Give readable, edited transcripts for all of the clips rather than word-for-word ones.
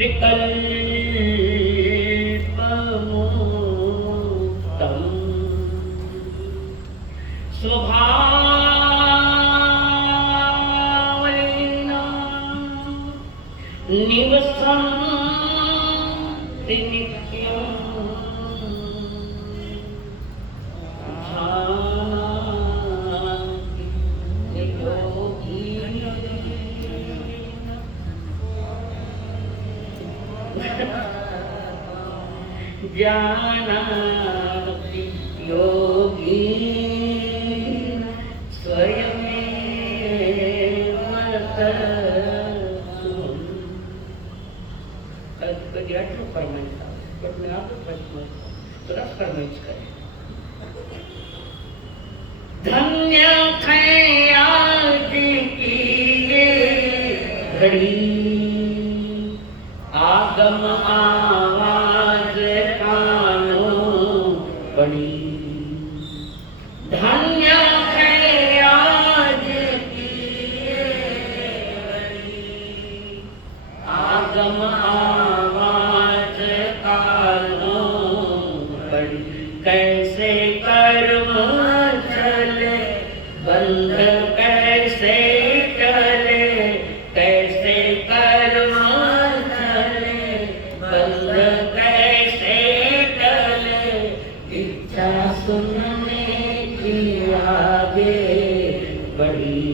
विकल्पमुक्तम् स्वभावेन निवसन्ति नित्यम् जानाति योगी स्वयमेव तत्त्वम्। कभी आटલું ફરમાઈશ બટ મેં આટલું ફરમાઈશ તો રસ ફરમાઈશ કરે धन्य थे आज की ये घड़ी आगम आवाज कानों पड़ी धन्य थे आज की ये घड़ी आगम आवाज कानों पड़ी कैसे कर्म चले बंध कैसे चले कैसे कर्म चले बंध कैसे चले इच्छा सुनने की आगे बढ़ी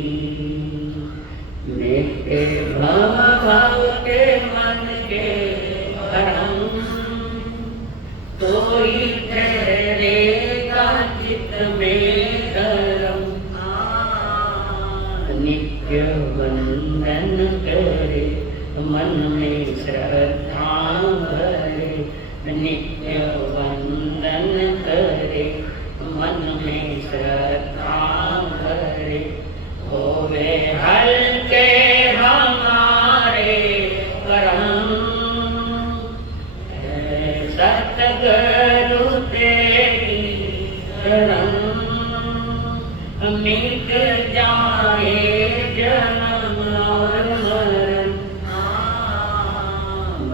नित्य भाव के मन के भरम तो ही ठहरेगा चित्त में धर्म नित्य वंदन करे मन में श्रद्धा भरे नित्य वंदन करे मन में श्रद्धा भरे होवे हल्के हमारे करम सतगुरु तेरी शरण मिट जाए जन्म और मरण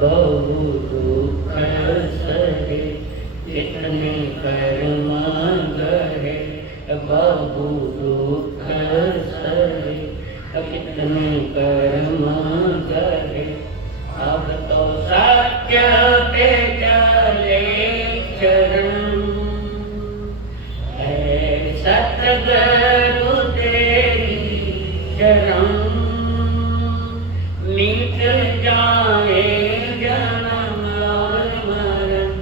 बहु दुख सहे इतने कर्म गहे बहु दुख सहे इतने कर्म गहे अब तो सत्य पे चले चरण है सतगुरु तेरी शरण मिट जाए जन्म और मरण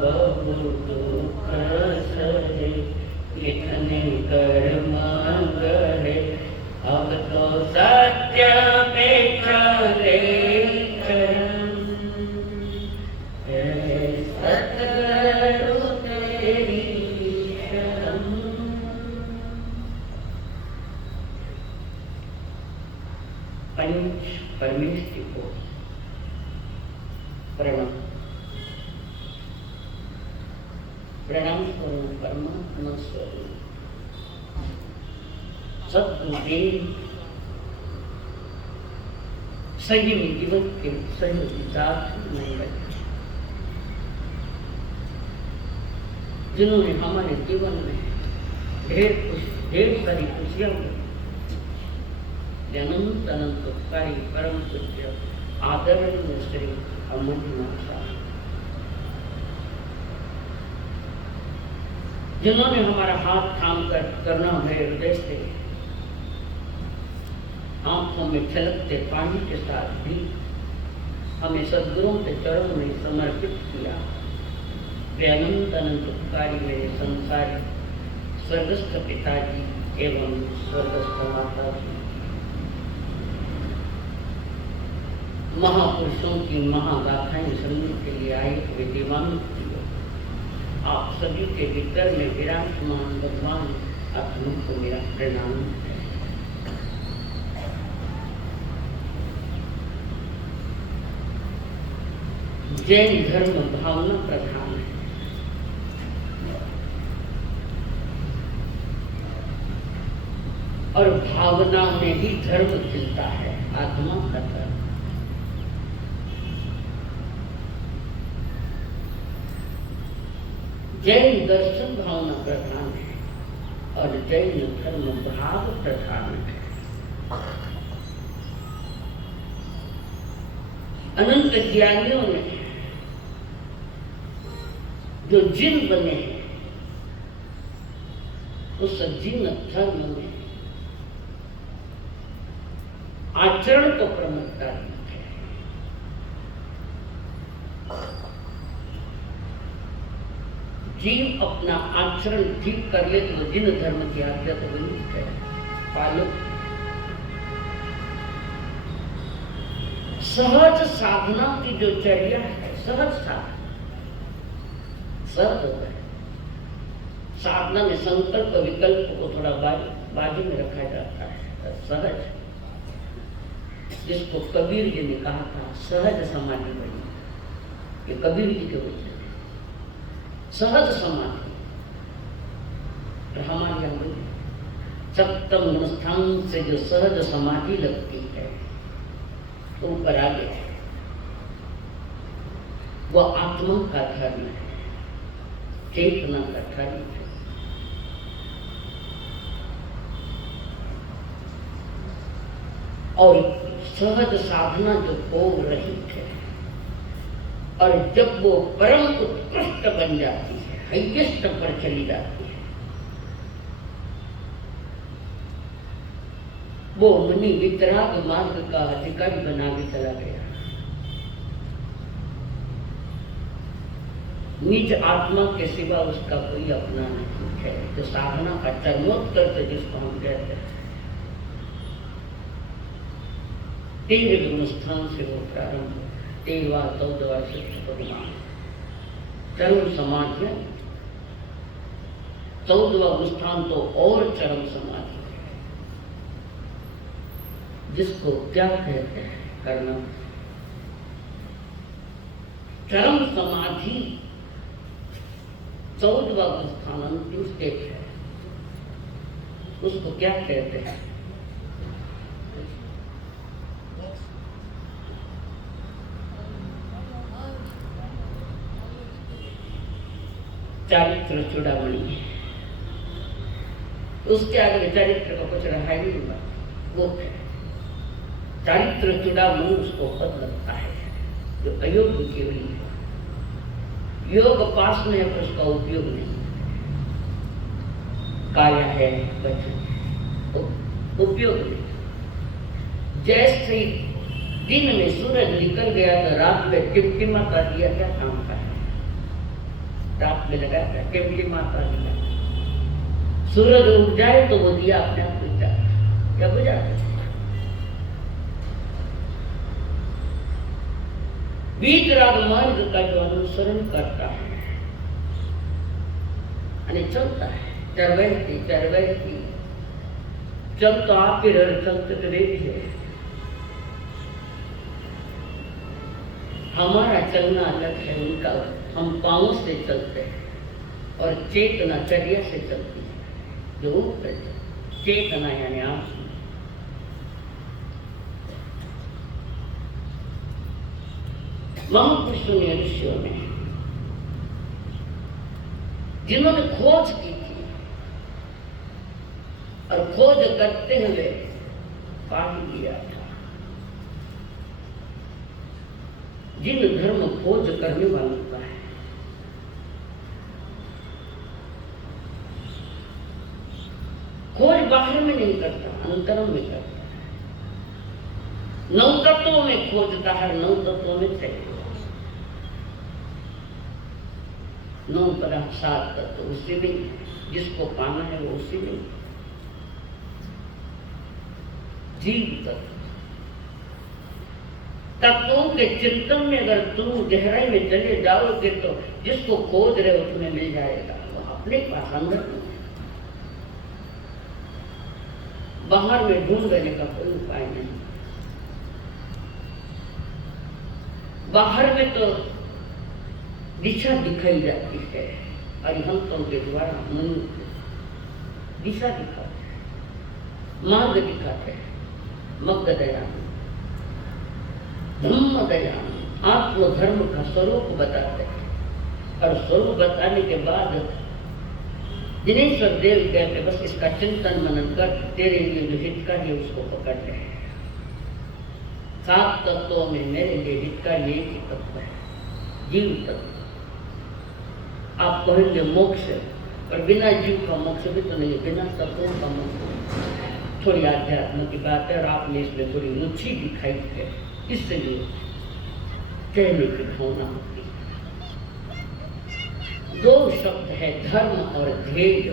बहु दुख सहे इतने कर्म गहे अब तो सत्य पे चले चरण सतगुरु तेरी शरण। पंच परमेश्वर को प्रणाम प्रणाम करो परमात्मा स्वरूप सद्गुरुदेव संयमी जीवन के सहयोगी साथ नहीं रखे जिन्होंने हमारे जीवन में ढेर सारी खुशियां अनंत अनंत उपकारी परम पूज्य आदरणीय श्री अमरनाथ साहब जिन्होंने हमारा हाथ थाम कर करना है हृदय से आंखों में छलकते पानी के साथ भी हमें सद्गुरुओं के चरणों में समर्पित किया। वे अनंत अनंत उपकारी मेरे संसारी स्वर्गस्थ पिताजी एवं स्वर्गस्थ माता जी महापुरुषों की महागाथाएं सुनने के लिए आए हुए दीवानों आप सभी के भीतर में विराजमान भगवान आत्मा को मेरा प्रणाम है। जैन धर्म भावना प्रधान है और भावना में ही धर्म खिलता है, आत्मा का धर्म। जैन दर्शन भावना प्रधान है और जैन धर्म भाव प्रधान है। अनंत ज्ञानियों ने जो जिन बने हैं उस जिन धर्म में आचरण को प्रमुखता दी है। जीव अपना आचरण ठीक कर ले तो जिन धर्म की आज्ञा तो वही है पालो। सहज साधना की जो चर्या है, सहज साधना सहज होता है। साधना में संकल्प विकल्प को थोड़ा बाजू में रखा जाता है। सहज, जिसको कबीर जी ने कहा था सहज समाधि बनी, ये कबीर जी के वचन है। सहज समाधि हमारे यहाँ सप्तम स्थान से जो सहज समाधि लगती है तो ऊपर आगे है, वो आत्मा का धर्म है, चेतना का धर्म है। और सहज साधना जो हो रही है और जब वो परम उत्कृष्ट बन जाती है, हाईएस्ट पर चली जाती है, वो मुनि वितराग मार्ग का अधिकारी बना के चला गया। निज आत्मा के सिवा उसका कोई अपना नहीं है। जो साधना का चरमोत्कर्ष जिसको हम कहते हैं, 13वें स्थान से वो प्रारंभ, 13वां 14वां शिक्षण चरम समाधि, 14वां स्थान तो और चरम समाधि है, जिसको क्या कहते हैं करना। चरम समाधि 14वां स्थान अंतिम स्टेज है, उसको क्या कहते हैं? चारित्र चूड़ामणि। उसके आगे चरित्र का कुछ रहा ही नहीं बात, वो है चारित्र चूड़ामणि। उसको पद लगता है जो अयोग्य केवल है, योग पास में है पर उसका उपयोग नहीं। काया है वचन, उपयोग नहीं। जैसे दिन में सूरज निकल गया तो रात में टिमटिमा कर दिया, क्या काम का है? रात में लगा था टिमटिमाता दिया, सूरज उग जाए तो वो दिया अपने आप बुझ जाता, क्या बुझ जाता? वीतराग मार्ग का जो अनुसरण करता है, चलता है चरवैती चल तो आप ही चलते तो देखिए। हमारा चलना अलग है, उनका हम पांव से चलते हैं और चेतना चर्या से चलती है। जो चेतना यानी आप महापुरुषों ने, ऋषियों ने, जिन्होंने खोज की थी और खोज करते हुए पानी लिया था। जिन धर्म खोज करने वालों का है, खोज बाहर में नहीं करता, अंतरम में करता है। 9 तत्वों में खोजता है, 9 तत्वों में चाहिए 9 पदार्थ 7 तत्व, उससे नहीं। जिसको पाना है वो उससे नहीं। जीव तत्व, तत्वों के चिंतन में अगर तुम गहराई में चले जाओगे तो जिसको खोज रहे हो तुम्हें मिल जाएगा। वो अपने पास अंदर में, बाहर में ढूंढ लेने का कोई उपाय नहीं। बाहर में तो दिशा दिखाई जाती है, अरिहंतों के द्वारा मनुष्य दिशा दिखाते हैं, मार्ग दिखाते हैं। मग्ध दयान, धम्म दयान, आत्मधर्म का स्वरूप बताते हैं। और स्वरूप बताने के बाद दिनेश्वर देव कहते बस इसका चिंतन मनन कर, तेरे लिए जो हितकारी उसको पकड़ ले। 7 तत्वों में मेरे लिए हितकारी एक ही तत्व है, जीव तत्व। आप कहेंगे मोक्ष, और बिना जीव का मोक्ष भी तो नहीं, बिना तत्वों का मोक्ष। थोड़ी आध्यात्म की बात है और आपने इसमें थोड़ी रुचि दिखाई है, इसलिए कहने की भावना होती है। 2 शब्द है, धर्म और ध्येय।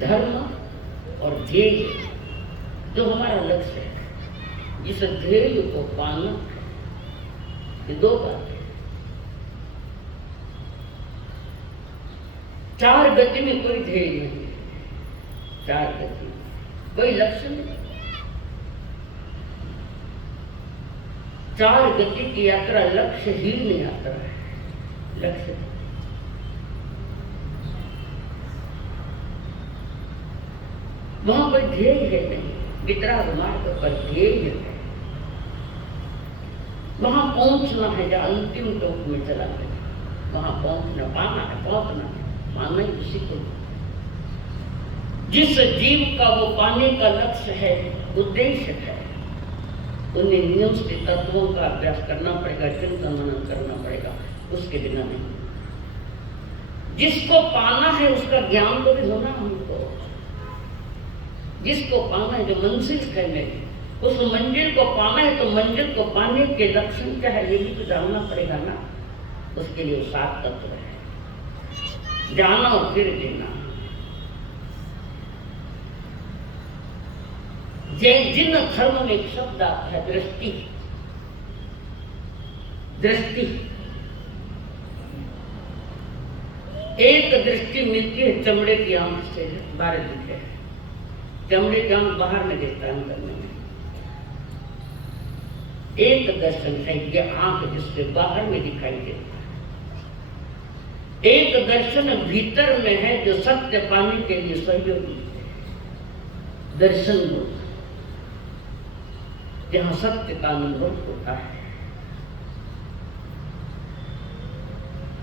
धर्म और ध्येय जो हमारा लक्ष्य है, जिस ध्येय को पाना, ये 2 बातें। 4 गति में कोई ध्येय नहीं है, 4 गति में कोई लक्ष्य नहीं। 4 गति की यात्रा लक्ष्यहीन यात्रा है। लक्ष्य वहां कोई ध्येय है नहीं, वितराग मार्ग पर ध्येय है। वहां पहुंचना है जहां अंतिम टोक में चला गया, वहां पहुंचना, पाना है, पहुंचना है, पाना ही उसी को। जिस जीव का वो पाने का लक्ष्य है, उद्देश्य है, उन्हें नियम से तत्वों का अभ्यास करना पड़ेगा, चिंतन मनन करना पड़ेगा, उसके बिना नहीं। जिसको पाना है उसका ज्ञान तो भी होना हमको। जिसको पाना है, जो मंजिल है मेरी, उस मंजिल को पाना है, तो मंजिल को पाने के लक्षण क्या है ये भी तो जानना पड़ेगा ना। उसके लिए 7 तत्व है, जाना और फिर देना। जिन धर्म में एक शब्द आता है दृष्टि, दृष्टि एक दृष्टि मिलती है चमड़े की आंख से, 12 दिखे। चमड़े की आंख बाहर में देखता है, अंदर में। एक दर्शन है ये आंख जिससे बाहर में दिखाई देता है। एक दर्शन भीतर में है जो सत्य पाने के लिए सहयोगी है। दर्शन रूप जहां सत्य का अनुभव होता है।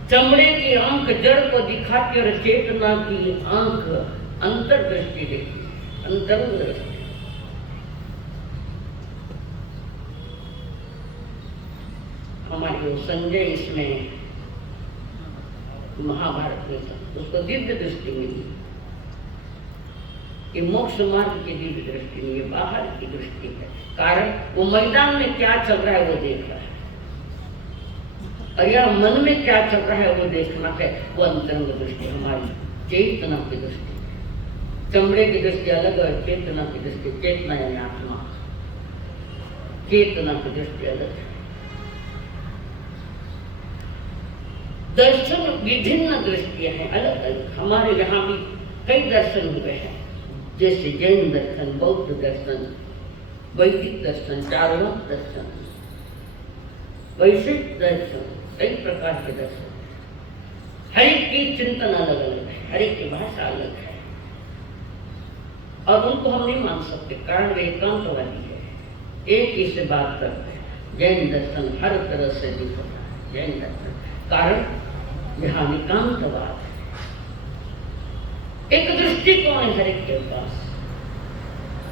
चमड़े की आंख जड़ को दिखाती और चेतना की आंख अंतर्दृष्टि देती है, अंतरंग दृष्टि। हमारे वो संजय इसमें महाभारत में था, उसको दिव्य दृष्टि मिली। ये मोक्ष मार्ग की दिव्य दृष्टि नहीं, ये बाहर की दृष्टि है। कारण वो मैदान में क्या चल रहा है वो देख रहा है, और यह मन में क्या चल रहा है वो देखना है। वो अंतरंग दृष्टि हमारी चेतना की दृष्टि। चमड़े की दृष्टि अलग है, चेतना की दृष्टि, चेतना यानी आत्मा, चेतना की दृष्टि अलग है। दर्शन विभिन्न दृष्टियां हैं, अलग अलग। हमारे यहाँ भी कई दर्शन हुए हैं, जैसे जैन दर्शन, बौद्ध दर्शन, वैदिक दर्शन, चार्वाक दर्शन, वैश्विक दर्शन, कई प्रकार के दर्शन। हर एक की चिंतन अलग अलग है, हर एक की भाषा अलग है, और उनको हम नहीं मान सकते, कारण वे एकांतवादी है, एक ही से बात करते हैं। जैन दर्शन हर तरह से दिखता है, जैन दर्शन, कारण यहाँ एकांतवाद है। एक दृष्टिकोण है हर एक के पास,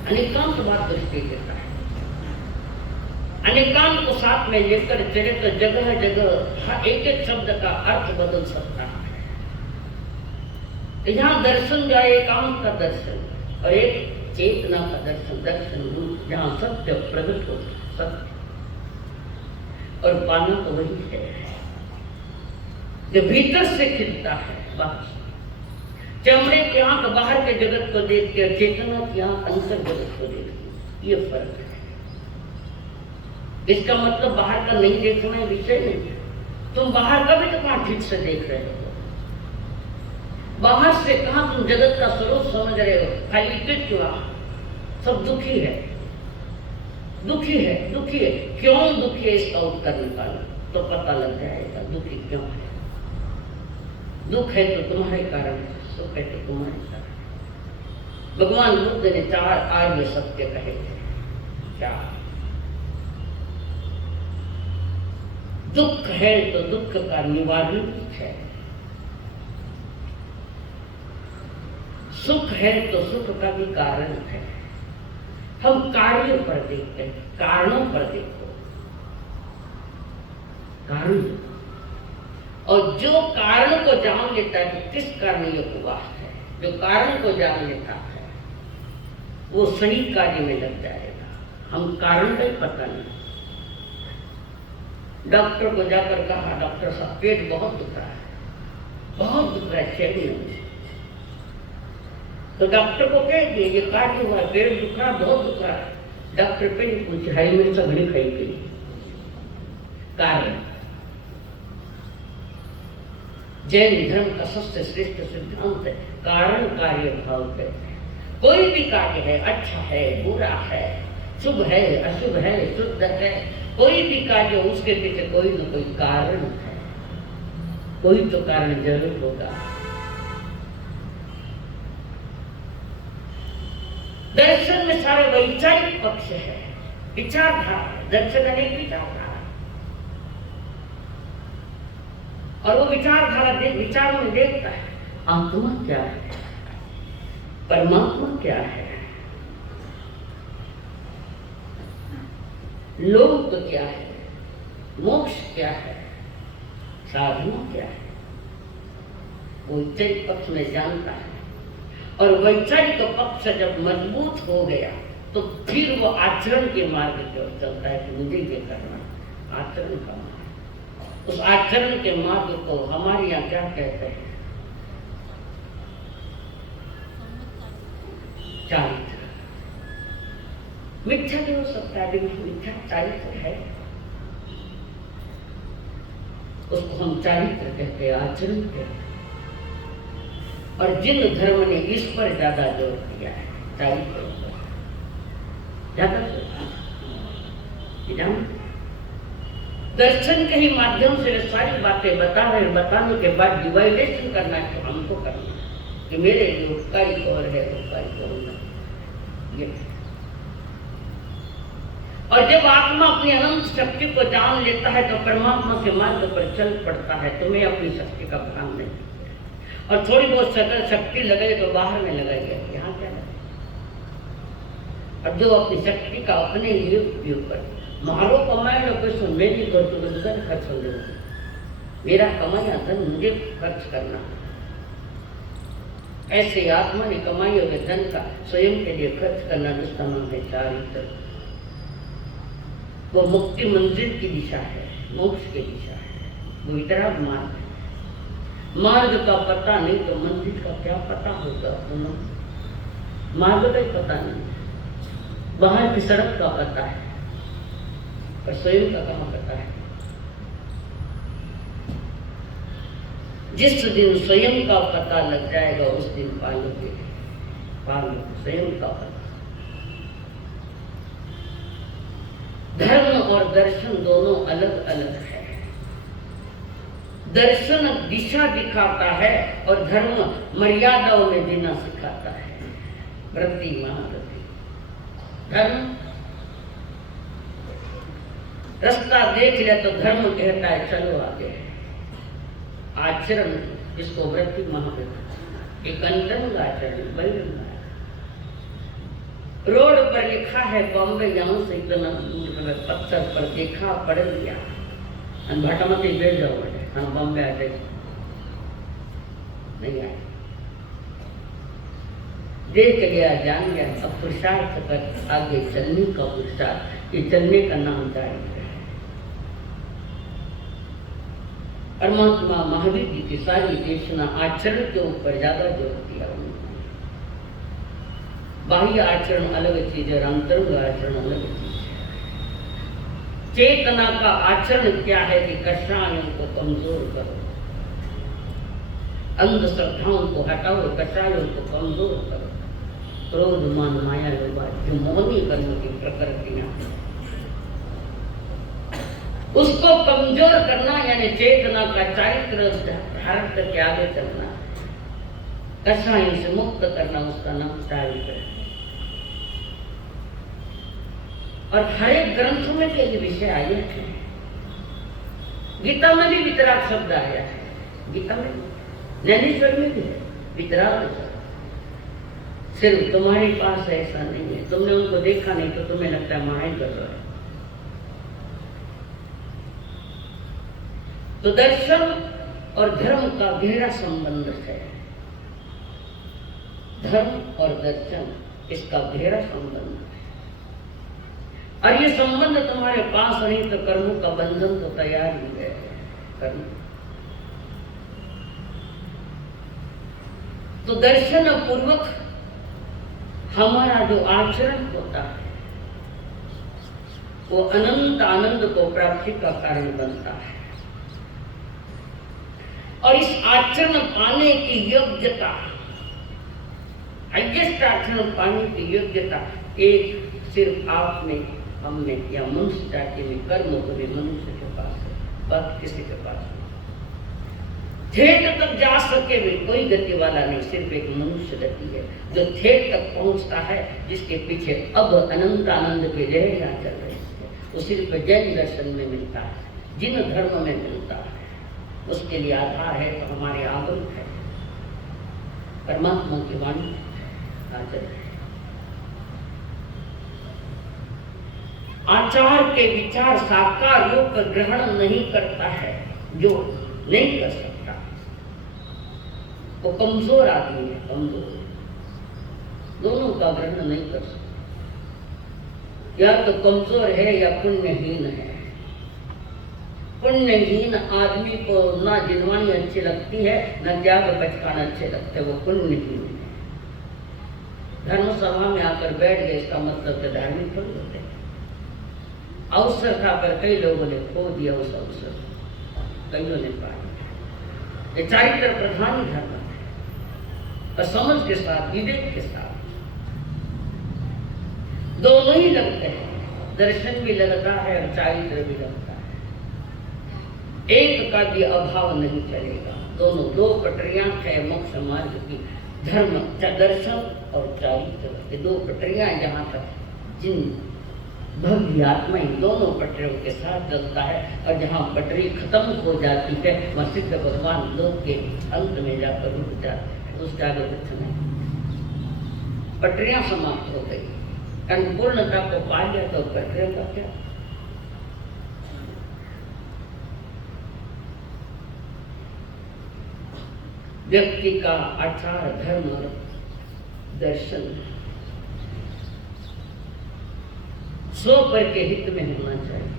अनेकांतवाद दृष्टि देता है। अनेकांत को साथ में लेकर चले तो जगह जगह एक एक शब्द का अर्थ बदल सकता है। यहाँ दर्शन जो है एकांत का दर्शन, और एक चेतना का दर्शन, दर्शन रूप जहाँ सत्य प्रकट हो, सत्य, और पाना तो वही है जो भीतर से खिलता है। बस चमड़े की आंख बाहर के जगत को देखती है, चेतना की आंख अंतर जगत को देखती, ये फर्क है। इसका मतलब बाहर का नहीं देखना विषय नहीं है। तुम बाहर का भी तो कहाँ ठीक से देख रहे हो, बाहर से कहाँ तुम जगत का स्वरूप समझ रहे हो। खाली इतने क्यों सब दुखी है, दुखी है, दुखी है, क्यों दुखी है इसका उत्तर निकालो तो पता लग जाएगा दुखी क्यों है। दुख है तो तुम्हारे कारण, सुख है तो तुम्हारे कारण। भगवान बुद्ध ने 4 आर्य सत्य कहे थे, 4। दुख है तो दुख का निवारण है, सुख है तो सुख का भी कारण है। हम कार्यों पर देखते हैं, कारणों पर देखो, कारण। और जो कारण को जान लेता है कि किस कारण ये हुआ है, जो कारण को जान लेता है वो सही कार्य में लग जाएगा। हम कारण का ही पता नहीं। डॉक्टर को जाकर कहा, डॉक्टर साहब पेट बहुत दुख रहा है, बहुत दुख रहा है, चैन नहीं। तो डॉक्टर को कह दिए ये कार्य हुआ, पेट दुख रहा, बहुत दुख रहा है। डॉक्टर पे नहीं पूछे, हरी मिर्च घड़ी खाई गई। कारण जैन धर्म का सबसे श्रेष्ठ सिद्धांत है कारण कार्य भाव कहते हैं। कोई भी कार्य है, अच्छा है, बुरा है, शुभ है, अशुभ है, शुद्ध है, कोई भी कार्य उसके पीछे कोई न कोई कारण है, कोई तो कारण जरूर होगा। दर्शन में सारे वैचारिक पक्ष है, विचारधारा है। दर्शन अनेक विचारधारा, और वो विचारधारा विचार में देखता है आत्मा क्या है, परमात्मा क्या है, लोक क्या है, मोक्ष क्या है, साधना क्या है। वो वैचारिक पक्ष में जानता है, और वैचारिक पक्ष जब मजबूत हो गया तो फिर वो आचरण के मार्ग की ओर चलता है कि मुझे ये करना, आचरण का मार्ग। उस आचरण के मार्ग को हमारे यहाँ क्या कहते हैं? चारित्र। मिथ्या भी हो सकता है, लेकिन मिथ्या चारित्र है, उसको हम चारित्र कहते हैं, आचरण कहते हैं। और जिन धर्म ने इस पर ज्यादा जोर दिया है, चारित्र ज्यादा जोर, दर्शन के ही माध्यम से सारी बातें बता रहे, बताने के बाद डिवाइडेशन करना है कि हमको करना है कि मेरे लिए उपकारी कौन है, उपकारी कौन नहीं। और जब आत्मा अपनी अनंत शक्ति को जान लेता है तो परमात्मा के मार्ग पर चल पड़ता है। तुम्हें अपनी शक्ति का भान नहीं, और थोड़ी बहुत सकल शक्ति लगे तो बाहर में लगाइए, यहाँ क्या लगे। और जो अपनी शक्ति का अपने लिए उपयोग करे, मारो कमाए ना पैसों मैं भी कर तो धन खर्च हो जाऊंगी, मेरा कमाया धन मुझे खर्च करना। ऐसे आत्मा ने कमाई हुए धन का स्वयं के लिए खर्च करना, जिसका नाम है चारित्र। वो मुक्ति मंजिल की दिशा है, मोक्ष की दिशा है, वो इतना मार्ग है। मार्ग का पता नहीं तो मंजिल का क्या पता होगा? मार्ग का ही पता नहीं, बाहर की सड़क का पता है, पर स्वयं का कहाँ पता है? जिस दिन स्वयं का पता लग जाएगा उस दिन पालोगे, स्वयं का पता। धर्म और दर्शन दोनों अलग अलग है। दर्शन दिशा दिखाता है और धर्म मर्यादाओं में जीना सिखाता है। वृत्ति महावृत्ति। धर्म रास्ता देख लिया तो धर्म कहता है चलो आगे। आचरण जिसको वृत्ति महावृत्ति, एक अंतरंग आचरण, बहिरंग। रोड पर लिखा है बॉम्बे, यहाँ से इतना दूर पत्थर पर देखा पढ़ लिया, भटमती बेच जाओ, हाँ बॉम्बे आ जाए, नहीं आए, देख गया जान गया। अब पुरुषार्थ कर आगे चलने का पुरुषार्थ, ये चलने का नाम चारित्र है। परमात्मा महावीर जी की सारी देशना आचरण के ऊपर ज्यादा जोर दिया उन्होंने। बाह्य आचरण अलग चीज है, अंतरंग आचरण अलग चीज है। चेतना का आचरण क्या है कि कषायों को कमजोर करो, अंधश्रद्धाओं को हटाओ, कषायों को कमजोर करो। क्रोध मान माया लोभा जो मोहनी कर्म की प्रकृतियां, उसको कमजोर करना यानी चेतना का चारित्र धारण करके आगे चलना, कषायों से मुक्त करना, उसका नाम चारित्र है। और हर एक ग्रंथ में ये विषय आए हैं। गीता में भी वितराग शब्द आया है, गीता में, ज्ञानेश्वर में भी है वितराग शब्द। सिर्फ तुम्हारे पास ऐसा नहीं है, तुमने उनको देखा नहीं तो तुम्हें लगता है माया कर रहा है। तो दर्शन और धर्म का गहरा संबंध है। धर्म और दर्शन इसका गहरा संबंध है, और ये संबंध तुम्हारे पास नहीं तो कर्मों का बंधन तो तैयार ही है। कर्म तो दर्शन पूर्वक हमारा जो आचरण होता है वो अनंत आनंद को प्राप्ति का कारण बनता है। और इस आचरण पाने की योग्यता, हाईएस्ट आचरण पाने की योग्यता एक सिर्फ आप में, हमने या मनुष्य जाति में, कर्म को भी मनुष्य के पास है, बात किसी के पास नहीं। ठेठ तक जा सके भी कोई गति वाला नहीं, सिर्फ एक मनुष्य गति है जो ठेठ तक पहुंचता है, जिसके पीछे अब अनंत आनंद की लहरियां चल रही है। वो सिर्फ जैन दर्शन में मिलता है, जिन धर्म में मिलता है। उसके लिए आधार है तो हमारे आगम है, परमात्मा की वाणी आचरण है। आचार के विचार साकार रूप ग्रहण नहीं करता है, जो नहीं कर सकता वो कमजोर आदमी है, कमजोर, दोनों का ग्रहण नहीं कर सकता। या तो कमजोर है या पुण्यहीन है। पुण्यहीन आदमी को ना जिनवानी अच्छी लगती है, ना त्याग पचखान अच्छे लगते, वो पुण्यहीन है। धर्म सभा में आकर बैठ गए, इसका मतलब तो धार्मिक थोड़ी होते हैं। अवसर था पर कई लोगों ने खो दिया उस अवसर, कईयों ने पाया। ये चारित्र प्रधान धर्म है, और समझ के साथ, विवेक के साथ दोनों ही लगते हैं। दर्शन भी लगता है और चारित्र भी लगता है। एक का भी अभाव नहीं चलेगा। दोनों दो पटरियां है मोक्ष मार्ग की, धर्म, दर्शन और चारित्र, ये दो पटरियां जहाँ तक जिन भव्य आत्मा इन दोनों पटरियों के साथ चलता है, और जहाँ पटरी खत्म हो जाती है वहाँ सिद्ध भगवान लोक के अंत में जाकर रुक जाते हैं, उसके आगे कुछ नहीं। पटरियां समाप्त हो गई, पूर्णता को पा लिया तो पटरियों का क्या। व्यक्ति का आचार, धर्म और दर्शन स्व पर के हित में होना चाहिए।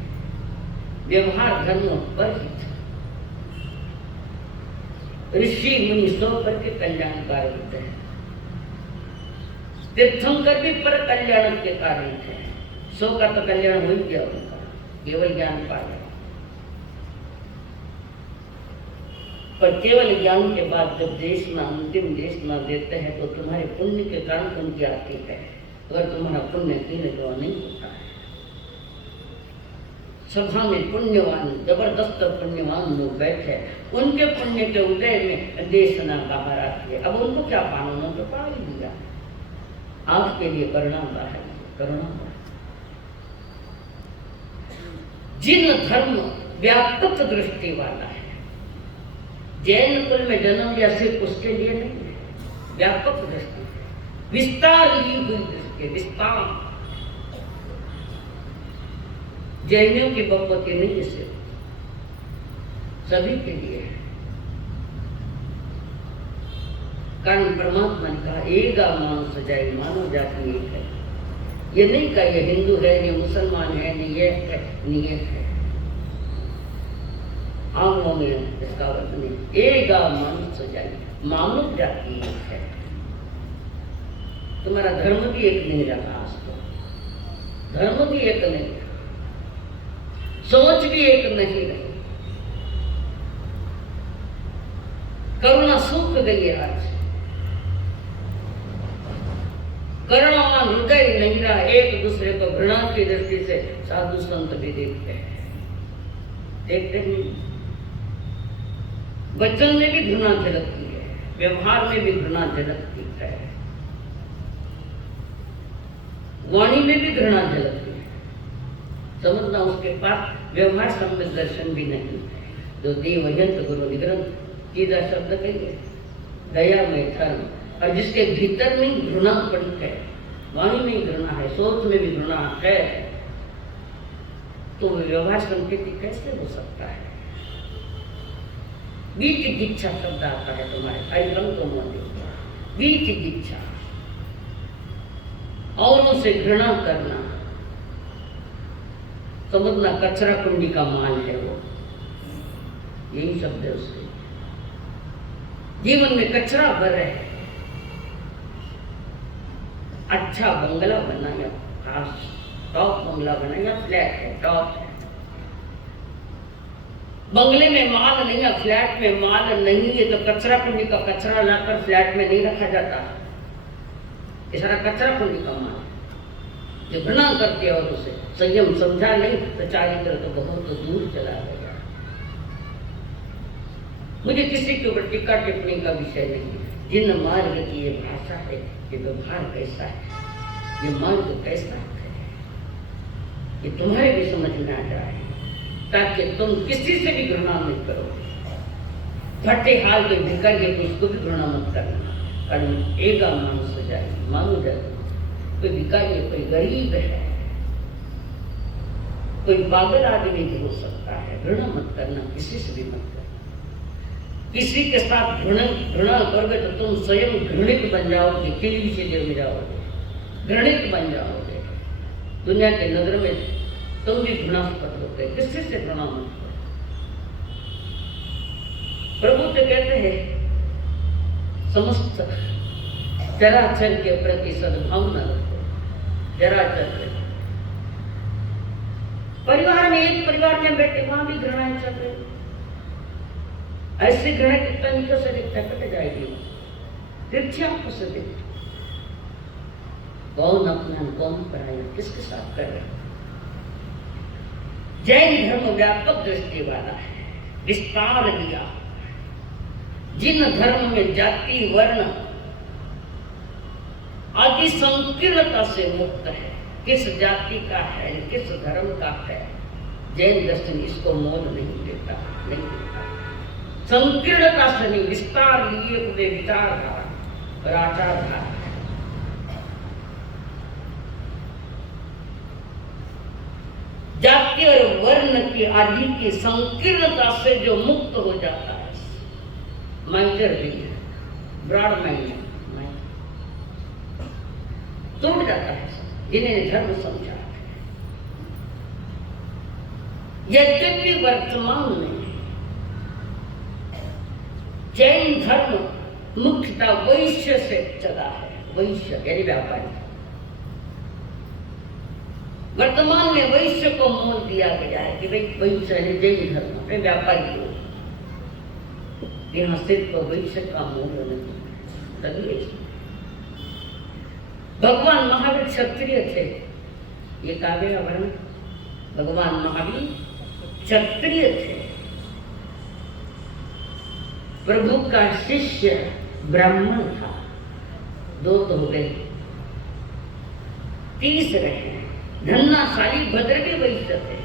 व्यवहार धर्म पर हित, ऋषि मुनि स्व पर के कल्याणकार होते हैं। तीर्थंकर भी पर कल्याण के कारण थे। स्व का तो कल्याण हो ही गया उनका, केवल ज्ञान पाया। पर केवल ज्ञान के बाद जब देशना, अंतिम देशना देते हैं तो तुम्हारे पुण्य के कारण उनकी आती है। अगर तुम्हारा पुण्य तीन तो नहीं होता है। सभा में पुण्यवान, जबरदस्त पुण्यवान लोग बैठे, उनके पुण्य के उदय में देशना बाहर आती है। अब उनको क्या पाना, उन्होंने तो पा ही दिया। आपके लिए करुणा बाहर, करुणा बाहर। जिन धर्म व्यापक दृष्टि वाला है, जैन कुल में जन्म लिया सिर्फ उसके लिए नहीं है, व्यापक दृष्टि, विस्तार ली हुई दृष्टि, विस्तार। जैनियों की भगवती नहीं है, सिर्फ सभी के लिए है। कारण परमात्मा ने कहा एगा मानस जाए, मानव जाति एक है। ये नहीं कहा ये हिंदू है, ये मुसलमान है, नहीं ये है, नहीं ये है। आंखों में इसका अर्थ नहीं। एगा मानस जाए, मानव जाति एक है। तुम्हारा धर्म भी एक नहीं रहा आज तो, धर्म भी एक नहीं, सोच भी एक नहीं रही। करुणा सूख गई आज, करुणावान हृदय नहीं रहा। एक दूसरे को घृणा की दृष्टि से साधु संत भी देखते हैं, देखते नहीं। वचन में भी घृणा झलकती है, व्यवहार में भी घृणा झलकती है, वाणी में भी घृणा झलकती है। समझना, उसके पास व्यवहार संबंध दर्शन भी नहीं है। जो देवयंत गुरु निग्रंथ सीधा शब्द कहिए, दया में धर्म, और जिसके भीतर में घृणा पड़ी है, वाणी में घृणा है, सोच में भी घृणा है, तो व्यवहार संकेत कैसे हो सकता है? बीच इच्छा शब्द आता है तुम्हारे हरिक्रम को मंदिर, बीच इच्छा, औरों से घृणा करना, समझना कचरा कुंडी का माल है वो, यही शब्द है उसके। जीवन में कचरा भर है, अच्छा बंगला बना या खास टॉप बंगला बना या फ्लैट है, टॉप है, बंगले में माल नहीं है, फ्लैट में माल नहीं है, तो कचरा कुंडी का कचरा लाकर फ्लैट में नहीं रखा जाता। ये सारा कचरा कुंडी का माल है, जो घृणा करते और उसे संयम समझा नहीं तो चारित्र तो बहुत दूर चला गया। मुझे किसी के ऊपर टिक्का टिप्पणी का विषय नहीं है। जिन मार्ग की ये भाषा है, ये व्यवहार कैसा है, ये मार्ग कैसा है, ये तुम्हारे भी समझ में आ जाए, ताकि तुम किसी से भी घृणा नहीं करो। फटे हाल कोई भिखारी है तो उसको भी घृणा मत करना, कारण एगा मानुष हो जाए, मानो जाए। कोई भिखारी है, कोई गरीब है, कोई पागल आदमी भी हो सकता है, घृणा मत करना, किसी से भी मत करना। किसी के साथ घृणा करोगे तो तुम स्वयं घृणित बन जाओगे, किसी शिविर में जाओगे, घृणित बन जाओगे। दुनिया के नजर में तुम भी घृणास्पद होते, किसी से घृणा मत करो। प्रभु तो कहते हैं समस्त चराचर के प्रति सद्भावना रखो। चराचर परिवार में, एक परिवार में बैठे वहां भी घृणाएं चल रही, ऐसी घृणा कितना नीचे से दिखता कट जाएगी, तिरछी आंखों से दिखती। कौन अपना कौन पराया, किसके साथ कर रहे? जैन धर्म व्यापक दृष्टि वाला है, विस्तार दिया। जिन धर्म में जाति वर्ण आदि संकीर्णता से मुक्त है, किस जाति का है, किस धर्म का है, जैन दर्शन इसको मोल नहीं देता, नहीं देता। संकीर्णता से नहीं, विस्तार लिए हुए विचारधारा और आचारधारा। जाति और वर्ण की आदि की संकीर्णता से जो मुक्त हो जाता है, माइंडर भी है, ब्रॉड माइंड टूट जाता है, जिन्हें धर्म समझा है। यद्यपि वर्तमान में जैन धर्म मुख्यतः वैश्य से चला है, वैश्य यानी व्यापारी। वर्तमान में वैश्य को मोल दिया गया है कि भाई वैश्य है जैन धर्म अपने व्यापारी को, यहाँ सिर्फ वैश्य का मोल नहीं। भगवान महावीर क्षत्रिय थे, ये काव्य वर्ण। भगवान महावीर क्षत्रिय थे, प्रभु का शिष्य ब्राह्मण था, दो तो हो गए, तीसरे हैं धन्नाशाली भद्र भी वैश्य थे,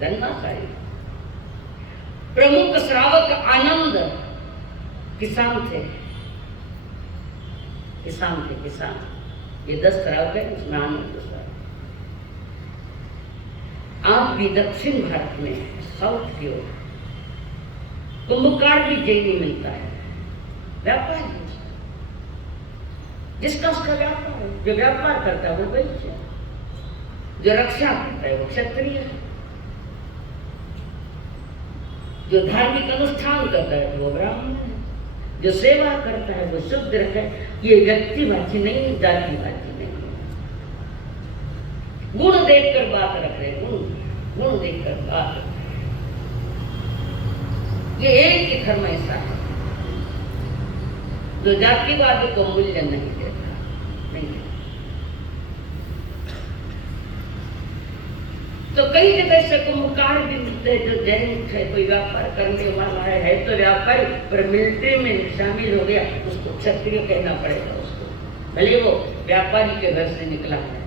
धन्नाशाली। प्रमुख श्रावक आनंद किसान थे, किसान थे, किसान। ये 10 श्रावक है, उसमें आनंद श्रावक। आप भी दक्षिण भारत में साउथ की ओर कुंभकार भी जैनी मिलता है, व्यापार जिसका उसका व्यापार है। जो व्यापार करता है वो वैश्य है, जो रक्षा करता है वो क्षत्रिय है, जो धार्मिक अनुष्ठान करता है वो ब्राह्मण है, जो सेवा करता है वो शूद्र है। ये व्यक्तिवाची नहीं, जातिवाची नहीं। गुण देखकर बात रख रहे, गुण देखकर बात रख रहे। ये एक ही धर्म ऐसा है जो जातिवाद को मूल्य नहीं देता, नहीं। तो कई जगह से कुंभकार भी मिलते हैं जो जैन है, कोई व्यापार करने वाला है तो व्यापारी, पर मिलिट्री में शामिल हो गया उसको क्षत्रिय कहना पड़ेगा उसको, भले वो व्यापारी के घर से निकला है।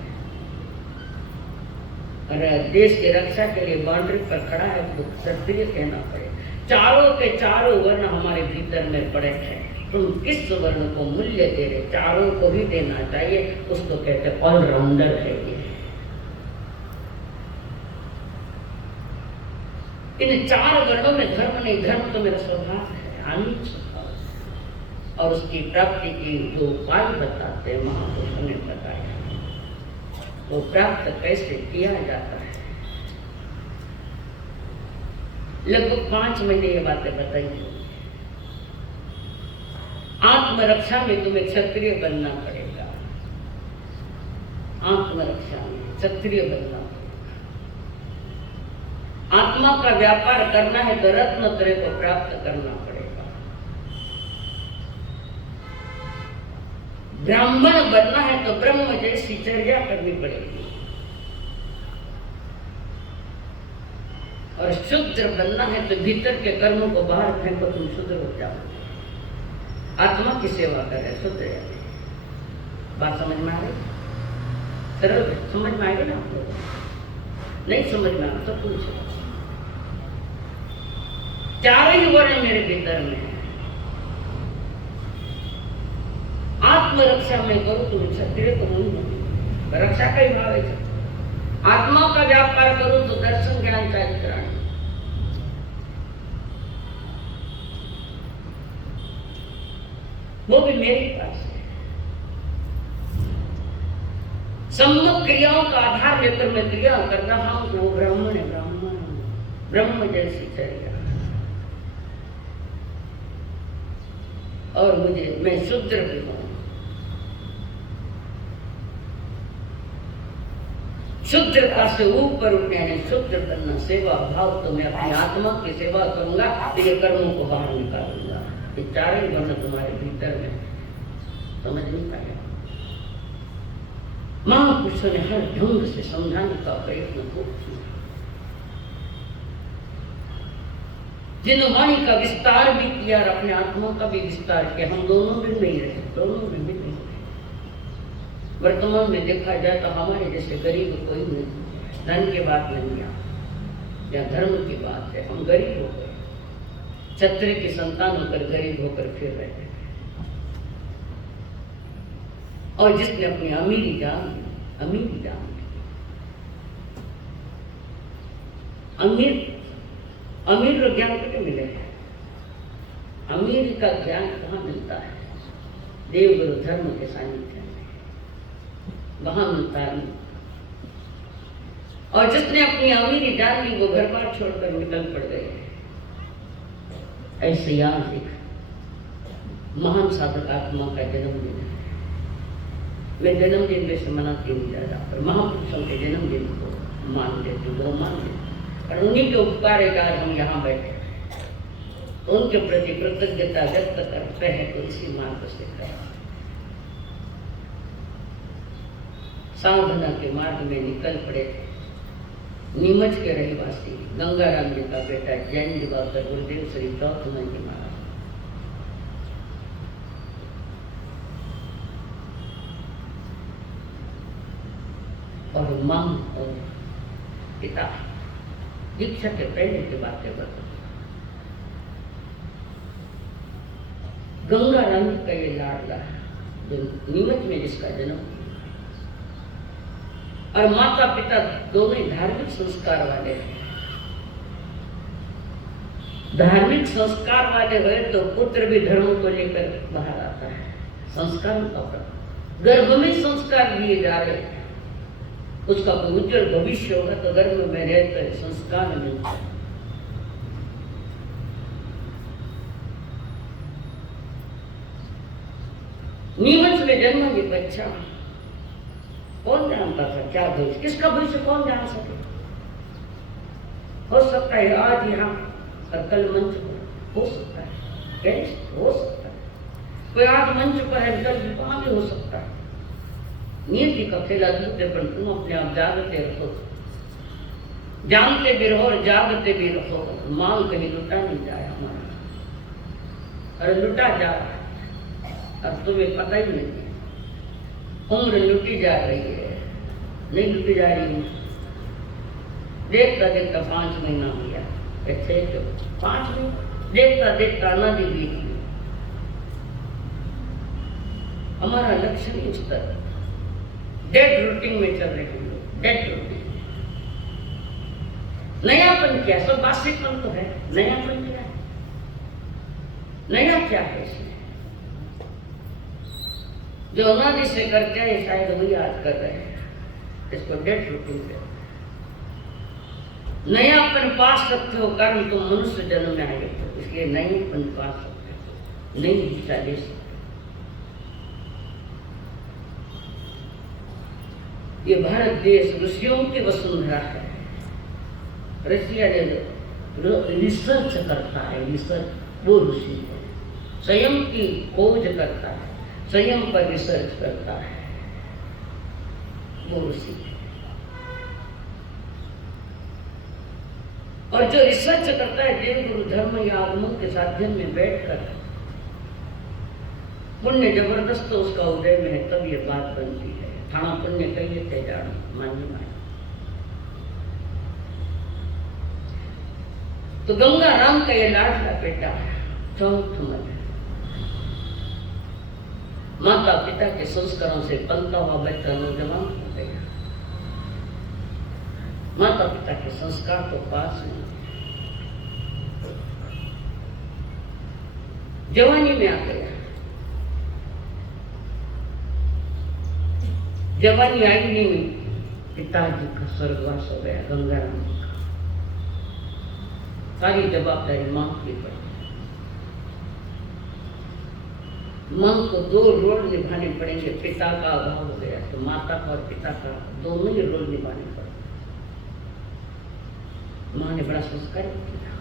और देश की रक्षा के लिए बाउंड्री पर खड़ा है तो क्षत्रिय कहना पड़े। चारों के चारों वर्ण हमारे भीतर में पड़े हैं, तुम किस वर्ण को मूल्य दे रहे? चारों को ही देना चाहिए, उसको कहते हैं ऑलराउंडर है ये। इन चार वर्णों में धर्म नहीं, धर्म तो मेरा स्वभाव है, आनीत स्वभाव, और उसकी प्राप्ति की जो उपाय बताते हैं महापुरुषों ने बताया, वो प्राप्त कैसे किया जाता है। लगभग 5 महीने ये बातें बताई। आत्मरक्षा में तुम्हें क्षत्रिय बनना पड़ेगा, आत्मरक्षा में क्षत्रिय बनना पड़ेगा। आत्मा का व्यापार करना है तो रत्नत्रय को प्राप्त करना पड़ेगा। ब्राह्मण बनना है तो ब्रह्म जैसी चर्या करनी पड़ेगी, और शूद्र बनना है तो भीतर के कर्मों को बाहर फेंको, तुम शूद्र हो जाओगे। आत्मा की सेवा करे शूद्र। बात समझ में आ रही? सरल समझ में आएगी ना आप लोग? नहीं समझ में आ तो पूछो। चारों ही वर्ण मेरे भीतर में है। आत्मरक्षा में करूं तो क्षत्रिय को नहीं, रक्षा का ही भाव है। आत्मा का व्यापार करूं तो दर्शन ज्ञान चारित्राणी, वो भी मेरे पास है। सम्मत क्रियाओं का आधार लेकर मैं क्रिया कर रहा हूं तो वो ब्राह्मण है, ब्राह्मण ब्रह्म जैसी चर्या। और मैं शूद्र भी हूं। शुद्रता से ऊपर उठने यानी शूद्र बनना, सेवा भाव, तो मैं अपनी आत्मा की सेवा करूंगा, तेरे कर्मों को बाहर निकालूंगा। ये चारों वर्ण तुम्हारे भीतर में, समझ नहीं पाया? महापुरुषों ने हर ढंग से समझाने का प्रयत्न किया। जिन वाणी का विस्तार भी किया और अपने आत्मा का भी विस्तार किया, हम दोनों भी नहीं रहे, दोनों भी नहीं रहे। वर्तमान में देखा जाए तो हमारे जैसे गरीब कोई नहीं, धन की बात नहीं है या धर्म की बात है, हम गरीब हो गए, क्षत्रिय की संतान होकर गरीब होकर फिर रहे हैं। और जिसने अपनी अमीरी जान ली, अमीर ज्ञान कैसे मिले? अमीर का ज्ञान कहाँ मिलता है? देवगुरु धर्म के सानिध्य में वहां मिलता है। और जिसने अपनी अमीरी जान ली वो घर बार छोड़कर निकल पड़ गए। ऐसे याद एक महान साधक आत्मा का जन्मदिन है। मैं जन्मदिन वैसे मनाती नहीं ज्यादा, पर महापुरुषों के जन्मदिन को मान लेती हूँ, मान लेती। और उन्हीं के उपकार एक आज हम यहाँ बैठे, उनके प्रति कृतज्ञता व्यक्त करते हैं, तो इसी मार्ग से करें। साधना के मार्ग में निकल पड़े थे। नीमच के रहवासी गंगाराम जी का बेटा जैन दिवाकर गुरुदेव श्री चौथमा जी महाराज, और मां और पिता दीक्षा के पहले की बातें बता। गंगाराम जी का ये लाडला जो नीमच में जिसका जन्म, और माता पिता दोनों ही धार्मिक संस्कार वाले हैं। धार्मिक संस्कार वाले हुए तो पुत्र भी धर्म को लेकर बाहर आता है। संस्कार का गर्भ में संस्कार दिए जा रहे हैं, उसका उज्जवल भविष्य होगा तो गर्भ में रहकर संस्कार मिलता है। नीमच में जन्म ये बच्चा कौन जानता था क्या भविष्य, किसका भविष्य कौन जान सके? हो सकता है आज यहाँ और कल मंच पर, हो सकता है कैसे हो सकता है, कोई आज मंच पर है कल वहां भी हो सकता है। नियति का खेला दूसरे पर तुम अपने आप जागते रहो, जानते भी रहो और जागते भी रहो। माल कहीं लुटा नहीं जाए हमारा, और लुटा जा रहा है और तुम्हें पता ही नहीं। उम्र लुटी जा रही है, नहीं लुटी जा रही, देखता देखता 5 महीना हो गया, ऐसे तो 5 महीने देखता देखता अनादि बीत गई। हमारा लक्ष्य नहीं उस तरफ, डेड रूटीन में चल रहे हम लोग, डेड रूटीन। नयापन क्या, सब बासिकपन तो है, नयापन क्या है, नया क्या है इसमें? जो अनादि से करते हैं शायद वही आज कर रहे हैं, इसको डेड रूटीन पे। नयापन पा सकते हो कारण तुम मनुष्य जन्म में आए हो, इसलिए नयापन पा सकते हो, नई दिशा दे सकते। ये भारत देश ऋषियों की वसुंधरा है। रशिया रिसर्च करता है, रिसर्च वो ऋषि है, स्वयं की खोज करता है, स्वयं पर रिसर्च करता है, वो ऋषि है। और जो रिसर्च करता है देव गुरु धर्म या आगमन के साधन में बैठकर, पुण्य जबरदस्त उसका उदय में है, तब ये बात बनती है। थाना पुण्य कहिए थे जान मानी मानी। तो गंगा राम का ये लाडला बेटा चौथ मन, माता पिता के संस्कारों से पलता हुआ बच्चा नौजवान हो गया। माता पिता के संस्कार तो पास नहीं, जवानी में आ गया। जवानी आई नहीं, पिताजी का स्वर्गवास हो गया, गंगाराम का। सारी जवाबदारी मां की पड़ी। मां को 2 रोल निभाने पड़ेंगे, पिता का अभाव हो गया तो माता का और पिता का दोनों ही रोल निभाने पड़े। मां ने बड़ा संस्कार किया।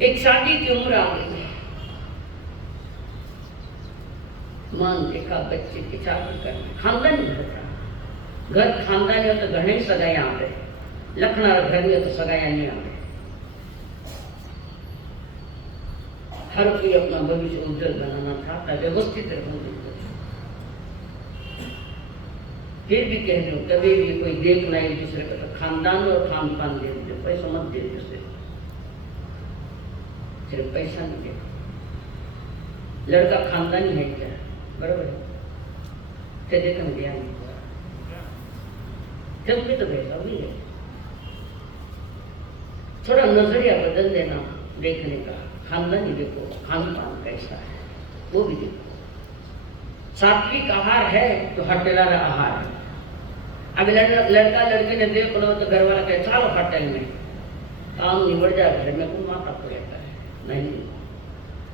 एक शादी की उम्र आ गई, मां देखा बच्चे की शादी करना, खानदानी घर था, घर खानदानी हो तो घर नहीं सगाया आ गए, लखना घर में तो सगाया नहीं आ गए। हर कोई अपना भविष्य उज्जवल बनाना चाहता, व्यवस्थित रहूंगी। फिर भी कह दो कभी भी कोई देखना एक दूसरे का, तो खानदान और खान पान दे दो, पैसा मत दे दो, सिर्फ पैसा नहीं दे। लड़का खानदानी है क्या, बराबर है, देखने दिया नहीं, जब भी तो पैसा भी है। थोड़ा नजरिया बदल देना देखने का, खानदानी देखो, खान पान कैसा है वो भी देखो। सात्विक आहार है तो होटलर आहार है। अब लड़का लड़के ने देख लो तो घर वाला कहे चलो होटल में, काम निबड़ जाए, घर में कोई माता को रहता है,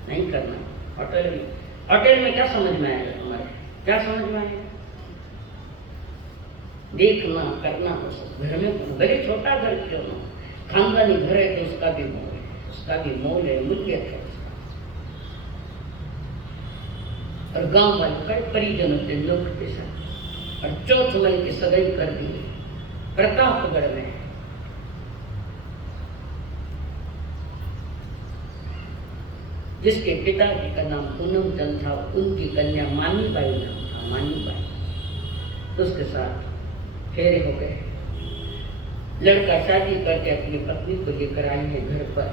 नहीं करना। होटल में क्या समझ में आएगा हमारे, क्या समझ में आएगा? देखना करना हो सब घर में, भले छोटा घर क्यों ना, खानदानी घर है तो उसका भी मोल है, उसका भी मोल है, मूल्य है उसका। और गांव वाले कई परिजनों से लोग के साथ और चौथ मन की सगाई कर दी प्रतापगढ़ में। जिसके पिताजी का नाम पूनम चंद था, उनकी कन्या मानी बाई नाम था, मानी बाई। तो उसके साथ फेरे हो गए। लड़का शादी करके अपनी पत्नी को लेकर आए हैं घर पर,